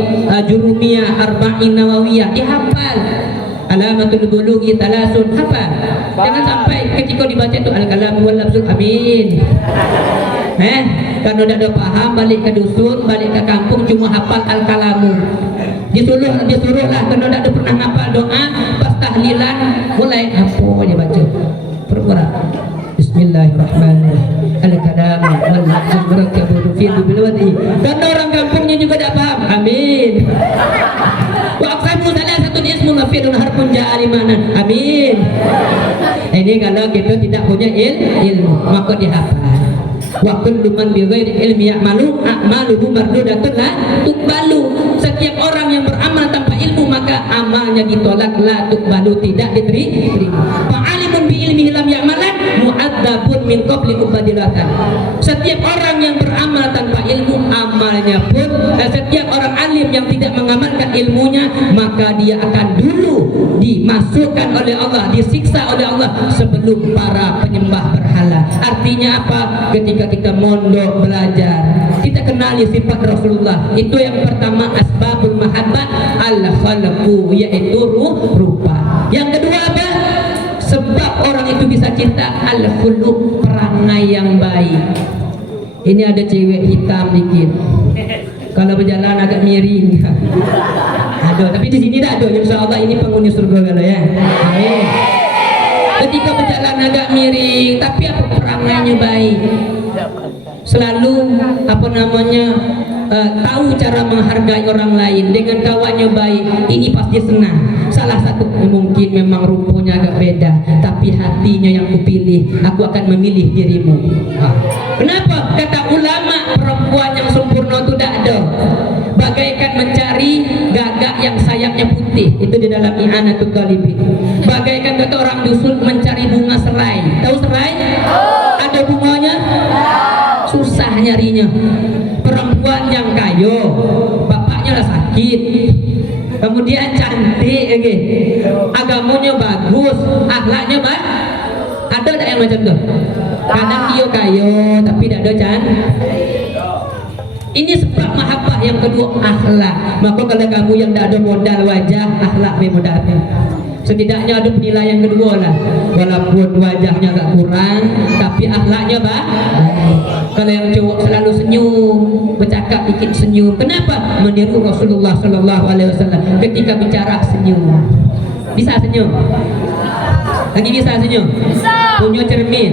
Jurumiyah, Arba'in Nawawiyah, dihafal. Alamatul bulughi talasun, hafal. Jangan sampai ketika dibaca itu al-kalam wal lafzul, amin. Kalau tidak ada paham, balik ke dusun, balik ke kampung, cuma hafal al-kalamu. Disuruhlah kalau tidak ada pernah hafal doa pas tahlilan, mulai apa dia baca pura-pura Bismillahirrahmanirrahim, al-kalamu wal lafzul murakkabu fi bil wadi. Karena orang kampungnya juga tidak paham, amin. Wa aqsamu salasatun ismun mafidun harfun ja'alimanan, amin. Ini kalau kita tidak punya ilmu maka dihafal. Wa kullu man bi ghairi ilmi ya'malu a'maluhu mardudatun la tuqbalu. Setiap orang yang beramal tanpa ilmu maka amalnya ditolak, la tuqbalu, tidak diterima. Fa'alimun bi ilmihi lam ya'malan mu'adda kadzabun min qablikum badilatan. Setiap orang yang beramal tanpa ilmu, amalnya pun, dan setiap orang alim yang tidak mengamalkan ilmunya, maka dia akan dulu dimasukkan oleh Allah, disiksa oleh Allah sebelum para penyembah berhala. Artinya apa? Ketika kita mondok belajar, kita kenali sifat Rasulullah. Itu yang pertama, asbabul mahabbah al-khalqu, yaitu rupa. Yang kedua apa? Sebab orang itu bisa cinta, al-khuluq, perangai yang baik. Ini ada cewek hitam dikit, kalau berjalan agak miring. Aduh, tapi di sini tak ada. Insya Allah ini penghuni surga kalau ya. Amin. Ketika berjalan agak miring, tapi apa, perangainya baik. Selalu apa namanya, tahu cara menghargai orang lain, dengan kawannya baik, ini pasti senang. Salah satu mungkin memang rupanya agak beda, tapi hatinya yang kupilih, aku akan memilih dirimu. Kenapa? Kata ulama, perempuan yang sempurna itu tidak ada, bagaikan mencari gagak yang sayapnya putih. Itu di dalam I'anatul Talibin. Bagaikan kata orang dusun mencari bunga serai. Tahu serai? Ada bunganya? Susah nyarinya. Perempuan yang kayo, bapaknya lah sakit, kemudian cantik, agamanya bagus, akhlaknya baik. Ada tak yang macam tu? Kadang dia kayo tapi tidak ada Ini sebab mahabbah. Yang kedua, akhlak. Maka kalau kamu yang tidak ada modal wajah, akhlak modalnya. Setidaknya ada penilaian kedua lah. Walaupun wajahnya agak kurang, tapi akhlaknya baik. Kalau yang cowok selalu senyum, bercakap dikit senyum. Kenapa? Meniru Rasulullah Sallallahu Alaihi Wasallam. Ketika bicara senyum. Bisa senyum? Lagi bisa senyum? Bisa. Punya cermin.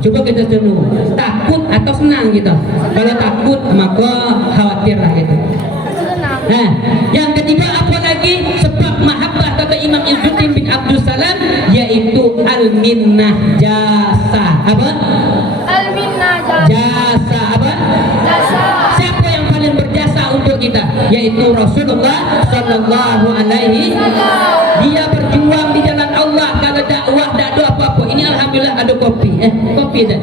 Coba kita senyum. Takut atau senang gitu? Kalau takut maka khawatir lah gitu. Nah, yang ketiga apa lagi? Sebab mahabbah kata Imam Izzuddin bin Abdul Salam, yaitu al-minnah, jasa. Apa? Al-minnah, jasa. Apa? Jasa. Siapa yang paling berjasa untuk kita? Yaitu Rasulullah Sallallahu Alaihi Wasallam. Dia berjuang di jalan Allah. Kalau dakwah tak ada apa-apa. Ini alhamdulillah ada kopi. Kopi dah.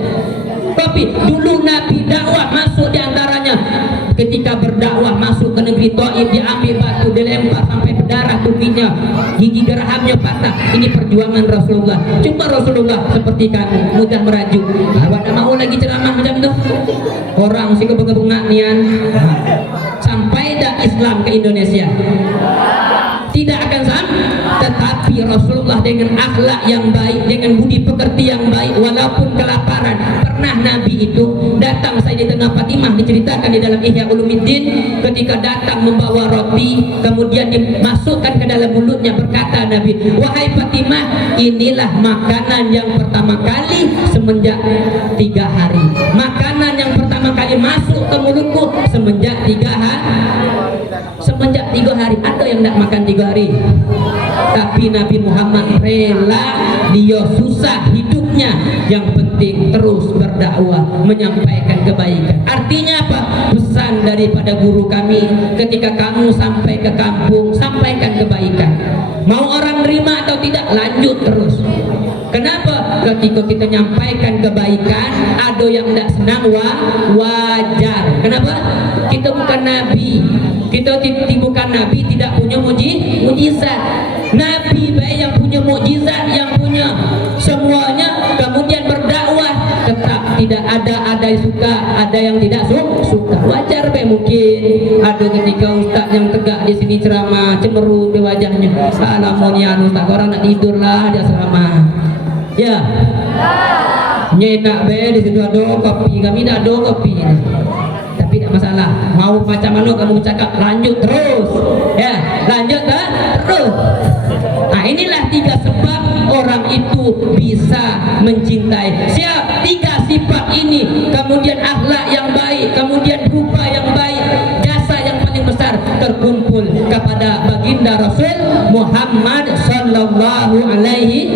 Kopi. Dulu Nabi dakwah masuk di antaranya. Ketika berdakwah masuk ke negeri Taif, diambil batu, dilempar sampai berdarah tubuhnya, gigi gerahamnya patah. Ini perjuangan Rasulullah. Cuma Rasulullah seperti kamu, mudah merajuk. Awak tak mau lagi ceramah macam tu? Orang sih kebengak-bengak nian. Sampai dah Islam ke Indonesia? Tidak akan sampai. Tetapi Rasulullah dengan akhlak yang baik, dengan budi pekerti yang baik, walaupun kelaparan. Pernah Nabi itu datang Sayyidatina Fatimah, diceritakan di dalam Ihya Ulumuddin, ketika datang membawa roti, kemudian dimasukkan ke dalam mulutnya, berkata Nabi, wahai Fatimah, inilah makanan yang pertama kali semenjak 3 hari. Makanan yang pertama kali masuk ke mulutku semenjak 3 hari. Semenjak 3 hari. Ada yang tidak makan 3 hari? Tapi Nabi Muhammad rela, dia susah hidupnya, yang penting terus berdakwah, menyampaikan kebaikan. Artinya apa? Pesan daripada guru kami, ketika kamu sampai ke kampung, sampaikan kebaikan. Mau orang terima atau tidak, lanjut terus. Kenapa? Ketika kita nyampaikan kebaikan, ada yang tidak senang, wajar. Kenapa? Kita bukan Nabi. Kita bukan Nabi, tidak punya mujizat. Nabi baik yang punya mukjizat, yang punya semuanya, kemudian berdakwah, tetap tidak ada yang suka, ada yang tidak suka. Wajar baik, mungkin ada ketika ustaz yang tegak di sini ceramah cemerut di wajahnya. Alhamdulillah ustaz, orang nak tidur lah dia ceramah. Ya. Nyenak baik di situ ada kopi, kami tak ada kopi. Tapi tidak masalah. Mau macam mana kamu bercakap, lanjut terus. Ya, lanjut terus. Nah, inilah 3 sebab orang itu bisa mencintai. Siap 3 sifat ini, kemudian akhlak yang baik, kemudian rupa yang baik, jasa yang paling besar terkumpul kepada baginda Rasul Muhammad sallallahu alaihi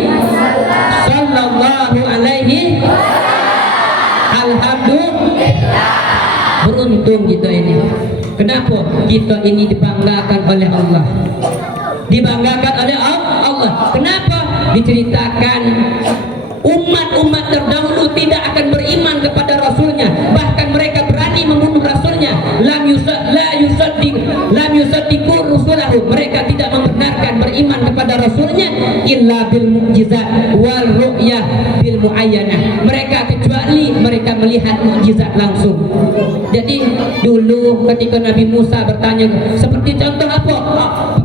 alhamdulillah. Beruntung kita ini. Kenapa? Kita ini dibanggakan oleh Allah. Dibanggakan oleh Allah. Kenapa? Diceritakan Umat-umat terdahulu tidak akan beriman kepada Rasulnya, bahkan mereka berani membunuh Rasulnya. Lam yusaddiqu rusulahu, mereka tidak membenarkan beriman kepada Rasulnya illa bil mu'jizat wal ru'yah bil muayyanah, mereka kecuali mereka melihat mukjizat langsung. Jadi dulu ketika Nabi Musa bertanya, seperti contoh apa?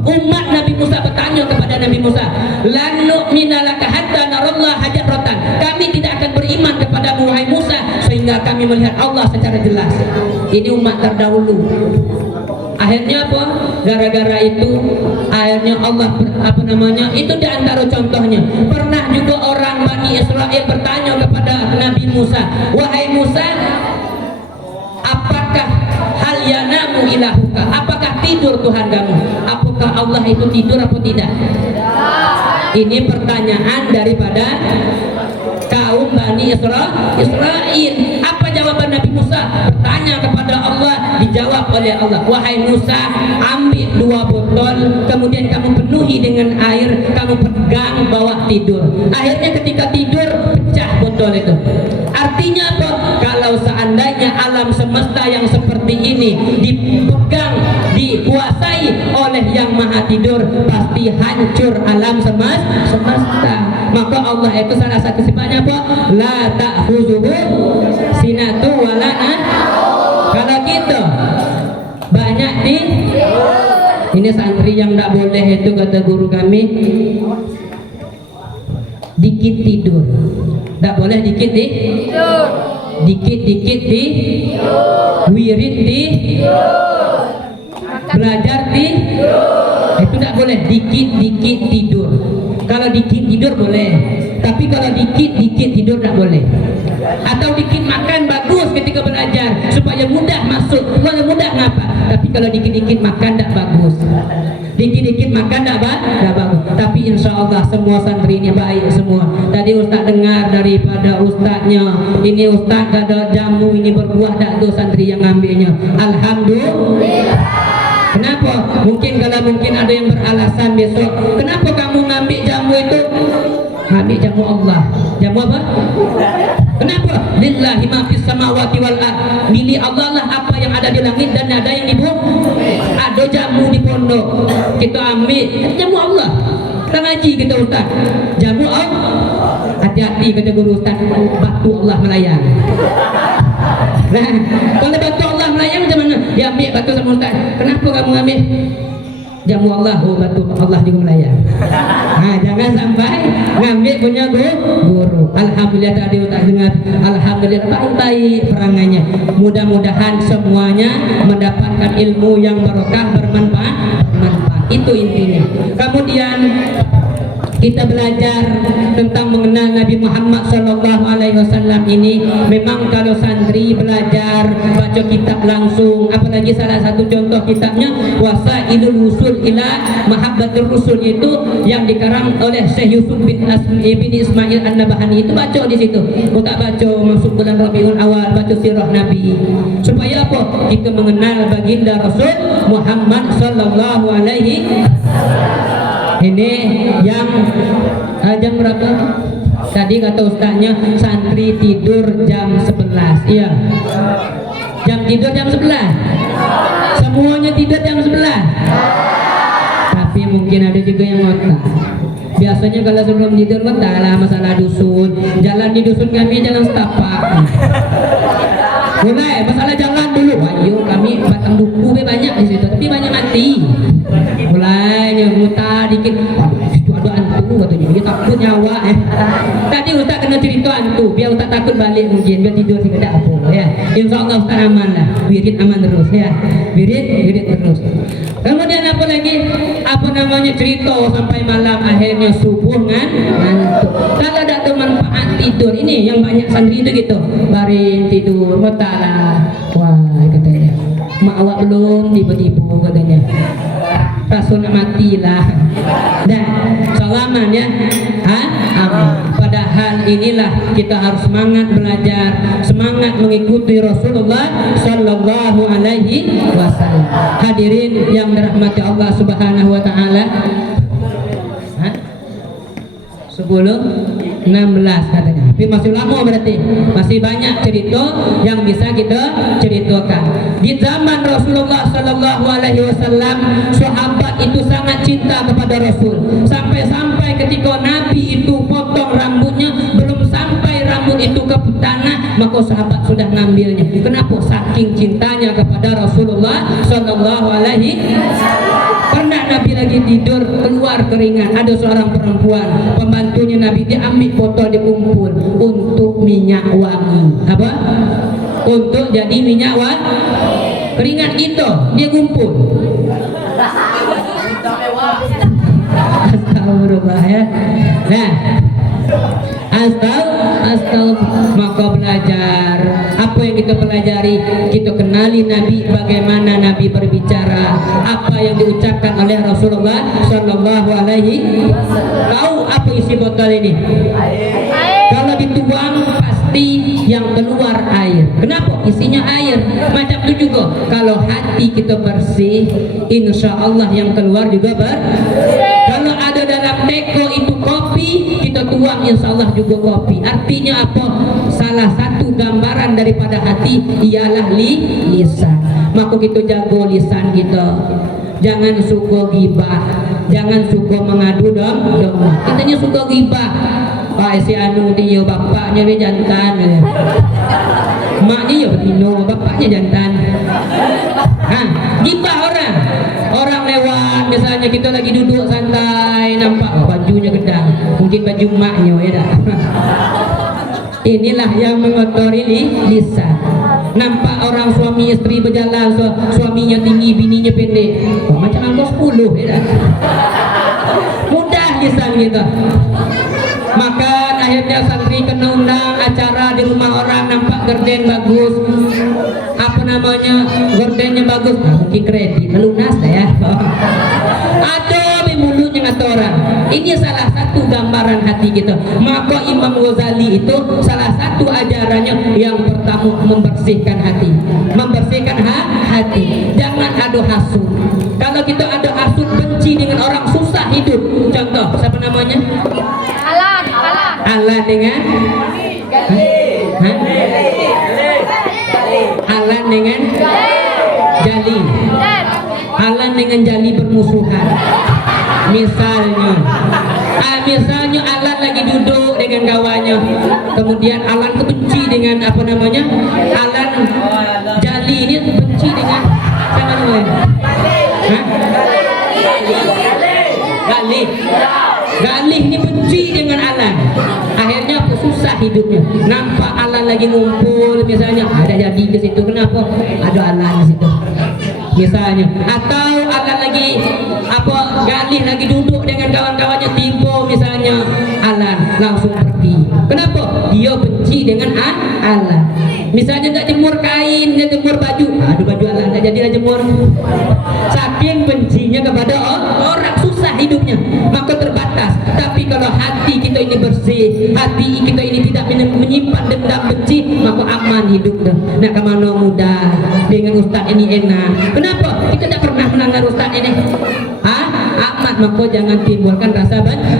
Umat Nabi Musa bertanya kepada Nabi Musa, lan nu'mina laka hatta narallaha jahratan, kami tidak akan beriman kepadamu wahai Musa sehingga kami melihat Allah secara jelas. Ini umat terdahulu. Akhirnya apa? Gara-gara itu akhirnya Allah itu di antara contohnya. Pernah juga orang Bani Israel bertanya kepada Nabi Musa, wahai Musa, apakah hal yanamu ilahuka, apakah tidur Tuhan kamu? Apakah Allah itu tidur atau tidak? Ini pertanyaan daripada kaum Bani Israel. Apa jawaban Nabi Musa? Bertanya kepada Allah, dijawab oleh Allah, wahai Musa, ambil 2 botol, kemudian kamu penuhi dengan air, kamu pegang bawa tidur. Akhirnya ketika tidur pecah botol itu. Artinya apa? Kalau seandainya alam semesta yang seperti ini dipegang, dikuasai oleh yang maha tidur, pasti hancur alam semesta. Maka Allah itu salah satu sifatnya apa? La ta'khuzuhu sinatu wala naum. Kalau gitu banyak ini santri yang tidak boleh itu, kata guru kami, dikit tidur. Tidak boleh dikit tidur. Dikit-dikit wirid belajar itu tidak boleh. Dikit-dikit tidur. Kalau dikit tidur boleh, tapi kalau dikit-dikit tidur tidak boleh. Atau dikit makan bagus ketika belajar supaya mudah masuk, supaya mudah ngapa. Tapi kalau dikit-dikit makan tidak bagus. Dikit-dikit makan tidak bagus. Tapi insya Allah semua santri ini baik semua. Tadi Ustaz dengar daripada Ustaznya, ini Ustaz ada jamu ini berbuah tak tuh santri yang ngambilnya. Alhamdulillah. Kenapa? Mungkin ada yang beralasan besok, kenapa kamu ngambil jamu itu? Ngambil jamu Allah. Jamu apa? Kenapa? Lillahi ma fis samawati wal ard. Milik Allah lah apa yang ada di langit dan ada yang di bumi. Ada jamu di pondok, kita ambil jamu Allah. Kita ngaji kita Ustaz, jamu Allah. Hati-hati kata guru Ustaz, batu Allah melayang. Nah, kalau batu Allah melayang macam mana? Dia ambil batu sama Ustaz. Kenapa kamu ambil? Jamu Allah, oh batu Allah juga melayang. Nah, jangan sampai ngambil punya guru. Alhamdulillah tadi Ustaz dengar. Alhamdulillah baik-baik perangannya. Mudah-mudahan semuanya mendapatkan ilmu yang barokah, bermanfaat. Itu intinya. Kemudian kita belajar tentang mengenal Nabi Muhammad SAW ini. Memang kalau santri belajar baca kitab langsung, apalagi salah satu contoh kitabnya Wasailul Wusul ila Mahabbatir Rusul, itu yang dikarang oleh Syekh Yusuf bin Ismail An-Nabahani, itu baca di situ. Kita baca masuk bulan Rabiul Awal, baca sirah Nabi supaya apa? Kita mengenal baginda Rasul Muhammad sallallahu alaihi. Ini yang jam berapa? Tadi kata ustaznya santri tidur jam 11. Iya. Jam tidur jam 11. Semuanya tidur jam 11. Tapi mungkin ada juga yang ngotak. Biasanya kalau sebelum tidur ngotak lah masalah dusun. Jalan di dusun kami jalan setapak. Mulai masalah jalan dulu. Ayo kami batang duku banyak di situ, tapi banyak mati. Mulai mutar dikit, situ ada hantu katanya, dia takut nyawa Tadi Ustaz kena cerita hantu, biar Ustaz takut balik mungkin, biar tidur sih tidak apa ya. Insya Allah Ustaz aman lah, wirid aman terus ya, wirid terus. Kemudian apa lagi? Apa namanya, cerita sampai malam, akhirnya subuh ngantuk. Kalau ada manfaat tidur ini yang banyak santri itu gitu, baring tidur, matalah. Wah katanya, mak awak belum tiba-tiba katanya. Rasul matilah dan salaman ya, amin. Padahal inilah kita harus semangat belajar, semangat mengikuti Rasulullah Sallallahu Alaihi Wasallam. Hadirin yang dirahmati Allah Subhanahu Wa Taala, 10 16 katanya. Tapi masih lama berarti. Masih banyak cerita yang bisa kita ceritakan. Di zaman Rasulullah sallallahu alaihi wasallam, sahabat itu sangat cinta kepada Rasul. Sampai-sampai ketika Nabi itu potong rambutnya, belum sampai rambut itu ke tanah, maka sahabat sudah ngambilnya. Kenapa? Saking cintanya kepada Rasulullah sallallahu alaihi wasallam. Pernah Nabi lagi tidur, keluar keringat, ada seorang perempuan, pembantunya Nabi, dia ambil botol, dikumpul untuk minyak wangi. Apa? Untuk jadi minyak wangi. Keringat itu dia kumpul. Astagfirullah ya. Nah, maka belajar. Apa yang kita pelajari? Kita kenali Nabi, bagaimana Nabi berbicara, apa yang diucapkan oleh Rasulullah sallallahu alaihi wasallam. Tahu apa isi botol ini? Kalau dituang pasti yang keluar air. Kenapa? Isinya air. Macam itu juga kalau hati kita bersih, insya Allah yang keluar juga bersih. Kalau ada dalam teko itu kopi, kita tuang insya Allah juga kopi. Artinya apa? Salah satu gambaran daripada hati ialah lisan. Maka kita jaga lisan kita. Jangan suka gibah, jangan suka mengadu domba. Kitanya suka gibah. Pak si anu dia bapaknya dia jantan, maknya ya betino, bapaknya jantan. Gibah orang lewat, misalnya kita lagi duduk santai, nampak bajunya gedang, mungkin baju maknya ya dah. Inilah yang mengotori lisan. Nampak orang suami istri berjalan, suaminya tinggi, bininya pendek, macam angka 10 ya dah. Mudah lisan kita. Maka akhirnya santri kena undang acara di rumah orang, nampak gorden bagus, apa namanya, gordennya bagus, mungkin kredit lunas ya. Ada di mulutnya kata orang. Ini salah satu gambaran hati kita. Maka Imam Ghazali itu salah satu ajarannya yang pertama membersihkan hati, membersihkan hati. Jangan ada hasud. Kalau kita ada hasud, benci dengan orang, susah hidup. Contoh siapa namanya? Allah dengan Allah dengan jali. Allah dengan jali bermusuhan. Misalnya Allah lagi duduk dengan kawannya, kemudian Allah kebenci dengan apa namanya, Allah jali ini benci dengan siapa namanya? Galih ini benci dengan Allah. Akhirnya susah hidupnya. Nampak Allah lagi ngumpul, misalnya ada jadi ke situ, kenapa? Ada Allah di situ. Misalnya, atau Allah lagi apa, Galih lagi duduk dengan kawan-kawannya, tiba misalnya Allah langsung pergi. Kenapa? Dia benci dengan Allah. Misalnya tak jemur kain, dia jemur baju, aduh baju Allah tak jadilah jemur. Saking bencinya kepada orang, susah hidupnya, maka terbatas. Tapi kalau hati kita ini bersih, hati kita ini tidak menyimpan dendam benci, maka aman hidupnya. Nak kemana mudah, dengan ustaz ini enak. Kenapa? Kita tidak pernah melanggar ustaz ini. Amat, maka jangan timbulkan rasa benci.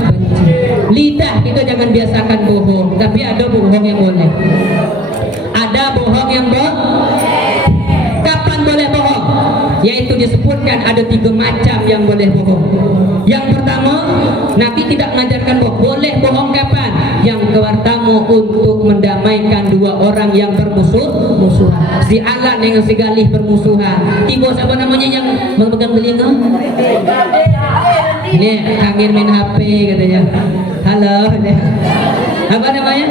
Lidah kita jangan biasakan bohong, tapi ada bohong yang boleh. Ada bohong yang kapan boleh bohong? Yaitu disebutkan ada 3 macam yang boleh bohong. Yang pertama, Nabi tidak mengajarkan bohong. Boleh bohong kapan? Yang pertama untuk mendamaikan 2 orang yang bermusuhan. Si Allah dengan si Galih bermusuhan. Tiba siapa namanya yang memegang telinga? Ini angin main HP katanya. Halo. Apa namanya?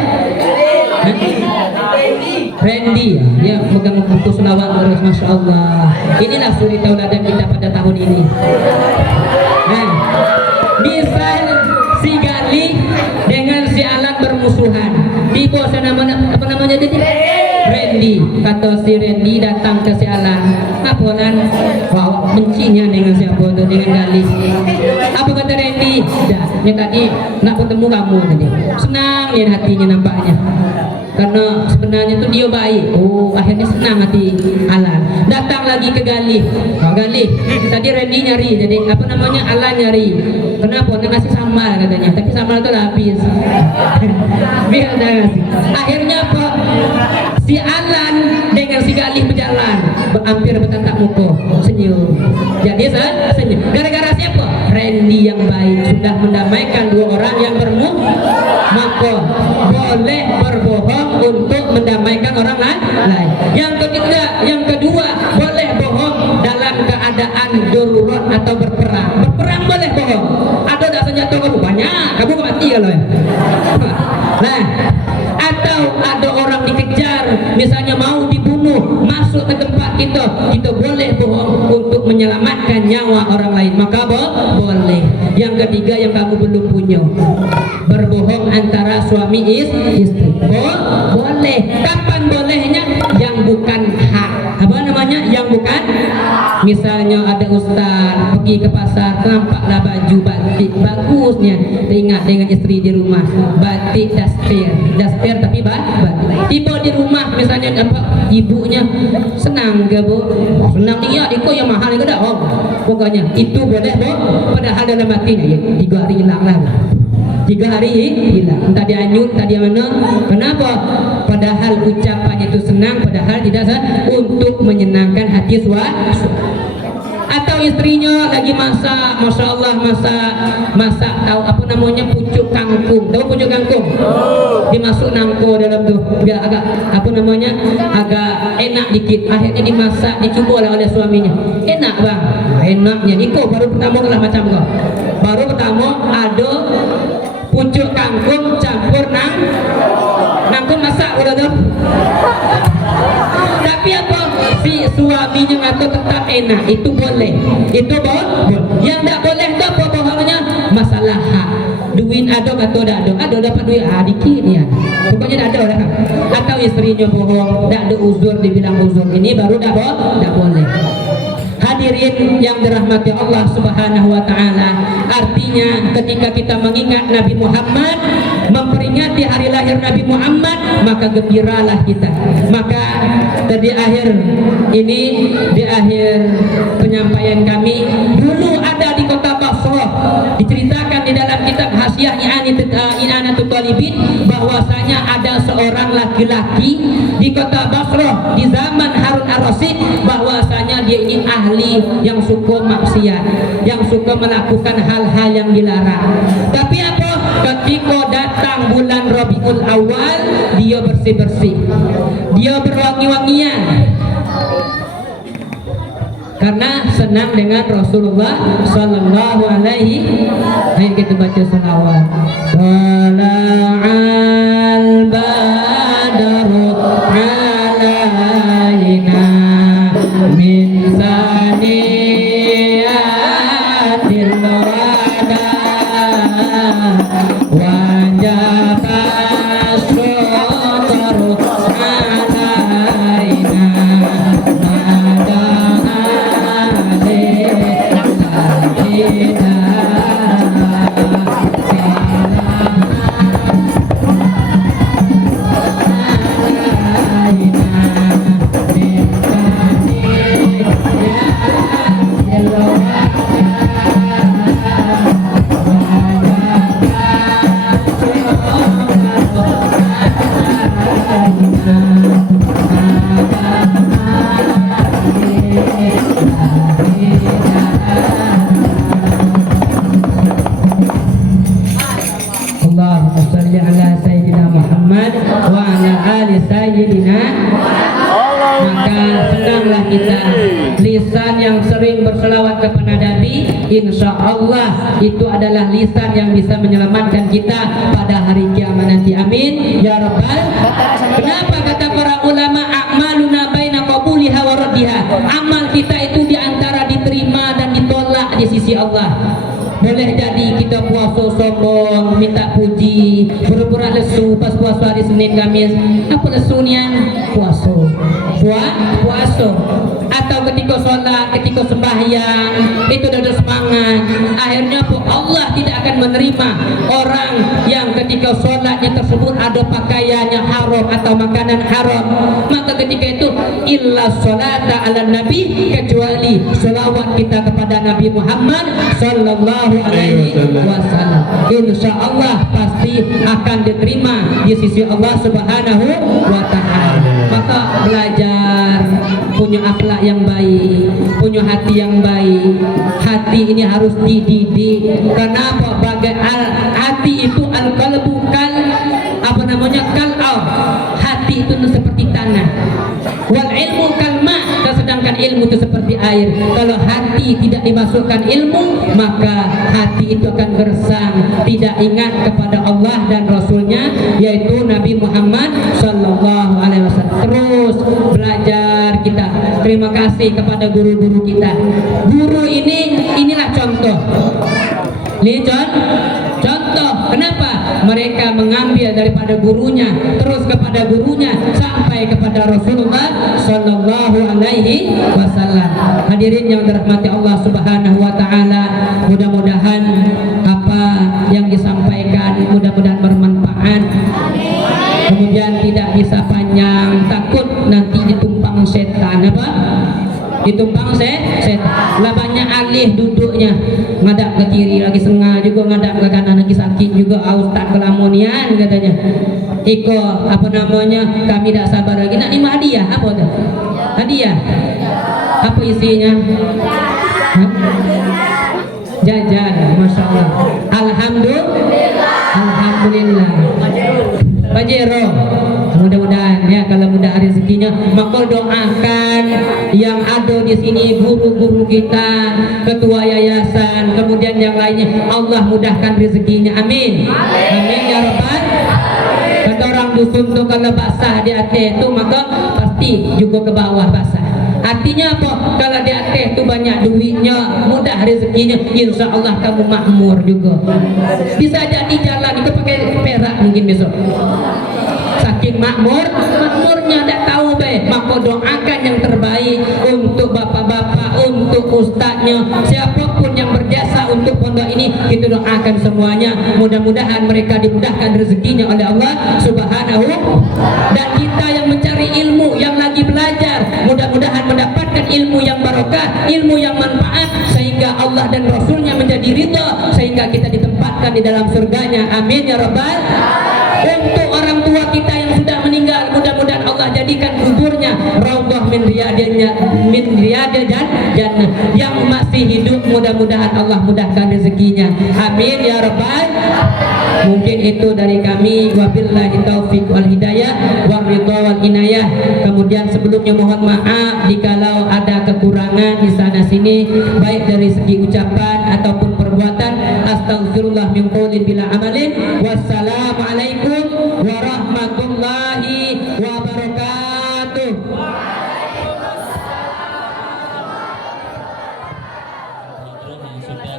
Randy, dia megang buku selawat terus, masya Allah. Inilah suri tauladan kita pada tahun ini. Nah, bisa si Galih dengan si Alan bermusuhan. Di bawah apa namanya tadi? Randy. Kata si Randy datang ke si Alan. Apa Alan? Wow, bencinya dengan siapa tu? Dengan Galih. Apa kata Randy? Dah, dia tadi nak bertemu kamu tadi. Senang lihat hatinya nampaknya. Karena sebenarnya tuh dia baik. Oh, akhirnya senang hati Alan. Datang lagi ke Galih. Galih, tadi Randy nyari, jadi apa namanya, Alan nyari. Kenapa? Nak ngasih sambal katanya, tapi sambal itu udah habis. Biar dah ngasih. Akhirnya apa? Si Alan dengan si Galih berjalan, hampir bertatap muka, senyum. Jadi senyum. Gara-gara siapa? Randy yang baik sudah mendamaikan dua orang yang maka boleh berbohong untuk mendamaikan orang lain. Yang ketiga, yang kedua, boleh bohong dalam keadaan darurat atau berperang. Berperang boleh bohong. Ada dah senjata kamu banyak, kamu mati kalau ya. Nah, atau ada orang dikejar, misalnya mau dibunuh, masuk ke tempat kita boleh bohong untuk menyelamatkan nyawa orang lain, maka boleh. Yang ketiga yang kamu belum punya, berbohong antara suami istri, boleh. Kapan bolehnya? Yang bukan hak. Apa namanya? Yang bukan. Misalnya ada ustaz pergi ke pasar, nampaklah baju batik bagusnya, teringat dengan istri di rumah, batik dasper tapi batik. Tiba di rumah misalnya apa ibunya, senang ke bu? Oh, senang dia, iko yang mahal itu dah. Oh, pokoknya itu boleh bu. Padahal dalam hatinya ya 3 hari hilang lah. 3 hari hilang, entah dia anyut, entah dia mana. Kenapa? Padahal ucapannya itu senang, padahal tidak untuk menyenangkan hati suami. Atau istrinya lagi masak, masya Allah masak tahu apa namanya pucuk kangkung, tahu pucuk kangkung? Dimasuk nangko dalam tuh, biar agak apa namanya agak enak dikit. Akhirnya dimasak, dicoba oleh suaminya. Enak bang, enaknya. Iko baru pertama lah macam kau. Baru pertama ada pucuk kangkung campur nangkung masak udah tuh. Tapi apa? Si suaminya ngatur tetap enak, itu boleh. Itu boleh. Yang tak boleh itu apa bohongnya? Masalah hak. Duit ada atau tak ada? Ada dapat duit dikit ya. Pokoknya tak ada orang. Atau istrinya bohong, tak ada uzur, dibilang uzur, ini baru tak boleh. Hadirin yang dirahmati Allah Subhanahu wa taala, artinya ketika kita mengingat Nabi Muhammad, memperingati hari lahir Nabi Muhammad, maka gembiralah kita. Maka di akhir penyampaian kami, dulu ada di kota Basrah, diceritakan di dalam kitab Hasyiah I'anatul Talibin bahwasanya ada seorang laki-laki di kota Basrah di zaman Harun ar-Rasyid, bahwasanya dia ini ahli yang suka maksiat, yang suka melakukan hal-hal yang dilarang. Tapi apa? Ketika datang bulan Rabiul Awal, dia bersih-bersih, dia berwangi-wangian, karena senang dengan Rasulullah Sallallahu Alaihi. Ayo kita baca salawat. Tala'al badru alaina min saniyatil wada wajaba syukur alaina Allahumma sholli ala sayyidina Muhammad wa ala ali sayyidina. Maka senanglah kita, lisan yang sering berselawat kepada Nabi, insya Allah itu adalah lisan yang bisa menyelamatkan kita pada hari kiamat nanti. Amin ya rabbal. Kenapa kata para ulama, a'maluna baina qabuliha wa raddiha, amal kita itu diantara diterima dan ditolak di sisi Allah. Boleh jadi kita puasa sombong, minta puji, pura-pura lesu pas puasa hari Senin Kamis. Apa lesunya? Puasa. Atau ketika sholat, ketika sembahyang, itu ada semangat. Akhirnya Allah tidak akan menerima orang yang ketika sholatnya tersebut ada pakaiannya haram atau makanan haram. Maka ketika itu illa sholata ala nabi, kecuali sholawat kita kepada Nabi Muhammad sallallahu alaihi wasallam, insya Allah pasti akan diterima di sisi Allah subhanahu wa ta'ala. Maka belajar punya akhlak yang baik, punya hati yang baik. Hati ini harus dididik. Kenapa? Hati itu al-qalbu kal kal'aw. Hati itu seperti tanah. Wal ilmu kalma, sedangkan ilmu itu seperti air. Kalau hati tidak dimasukkan ilmu, maka hati itu akan gersang, tidak ingat kepada Allah dan Rasulnya, yaitu Nabi Muhammad sallallahu alaihi wasallam. Terus belajar kita. Terima kasih kepada guru-guru kita. Guru inilah contoh. Ini contoh. Kenapa? Mereka mengambil daripada gurunya, terus kepada gurunya, sampai kepada Rasulullah sallallahu alaihi wasallam. Hadirin yang dirahmati Allah subhanahu wa ta'ala, mudah-mudahan apa yang disampaikan mudah-mudahan bermanfaat. Kemudian tidak bisa panjang, takut nanti ditumpang setan. Apa? Ditumpang setan. Lah banyak alih duduknya, ngadap ke kiri lagi sengah juga, ngadap ke kanan lagi sakit juga. Ustaz kelamonian katanya. Iko kami tidak sabar lagi nak terima hadiah. Apa tu? Hadiah. Apa isinya? Jajan. Masya Allah. Alhamdulillah. Pajero. Mudah-mudahan ya, kalau mudah rezekinya, maka doakan yang ada di sini, guru-guru kita, ketua yayasan, kemudian yang lainnya, Allah mudahkan rezekinya. Amin. Amin ya rabbal. Kata orang dusun tuh kalau basah di atas itu, maka pasti juga ke bawah basah. Artinya apa? Kalau di atas itu banyak duitnya, mudah rezekinya, insya Allah kamu makmur juga. Bisa jadi jalan itu pakai perak mungkin besok. Saking makmurnya tidak tahu be. Maka doakan yang terbaik untuk bapak-bapak, untuk ustadznya, siapapun yang berjasa untuk pondok ini, kita doakan semuanya. Mudah-mudahan mereka dimudahkan rezekinya oleh Allah subhanahu. Dan kita yang mencari ilmu, yang lagi belajar, mudah-mudahan mendapatkan ilmu yang barokah, ilmu yang manfaat, sehingga Allah dan Rasulnya menjadi ridha, sehingga kita ditempatkan di dalam surganya. Amin ya rabbal. Untuk orang tua kita yang sudah meninggal, mudah-mudahan Allah jadikan kuburnya raudhah min riyadil jannah. Yang masih hidup, mudah-mudahan Allah mudahkan rezekinya. Amin ya rabbal. Mungkin itu dari kami. Wabillahi taufiq wal hidayah wal ridha wal inayah. Kemudian sebelumnya mohon maaf jikalau ada kekurangan di sana sini, baik dari segi ucapan ataupun perbuatan. Astagfirullah min qaulin bila amalin. Wassalamualaikum warahmatullahi wabarakatuh. Yang sudah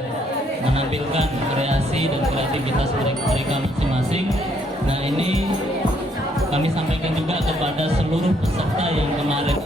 menampilkan kreasi dan kreativitas mereka masing-masing. Nah, ini kami sampaikan juga kepada seluruh peserta yang kemarin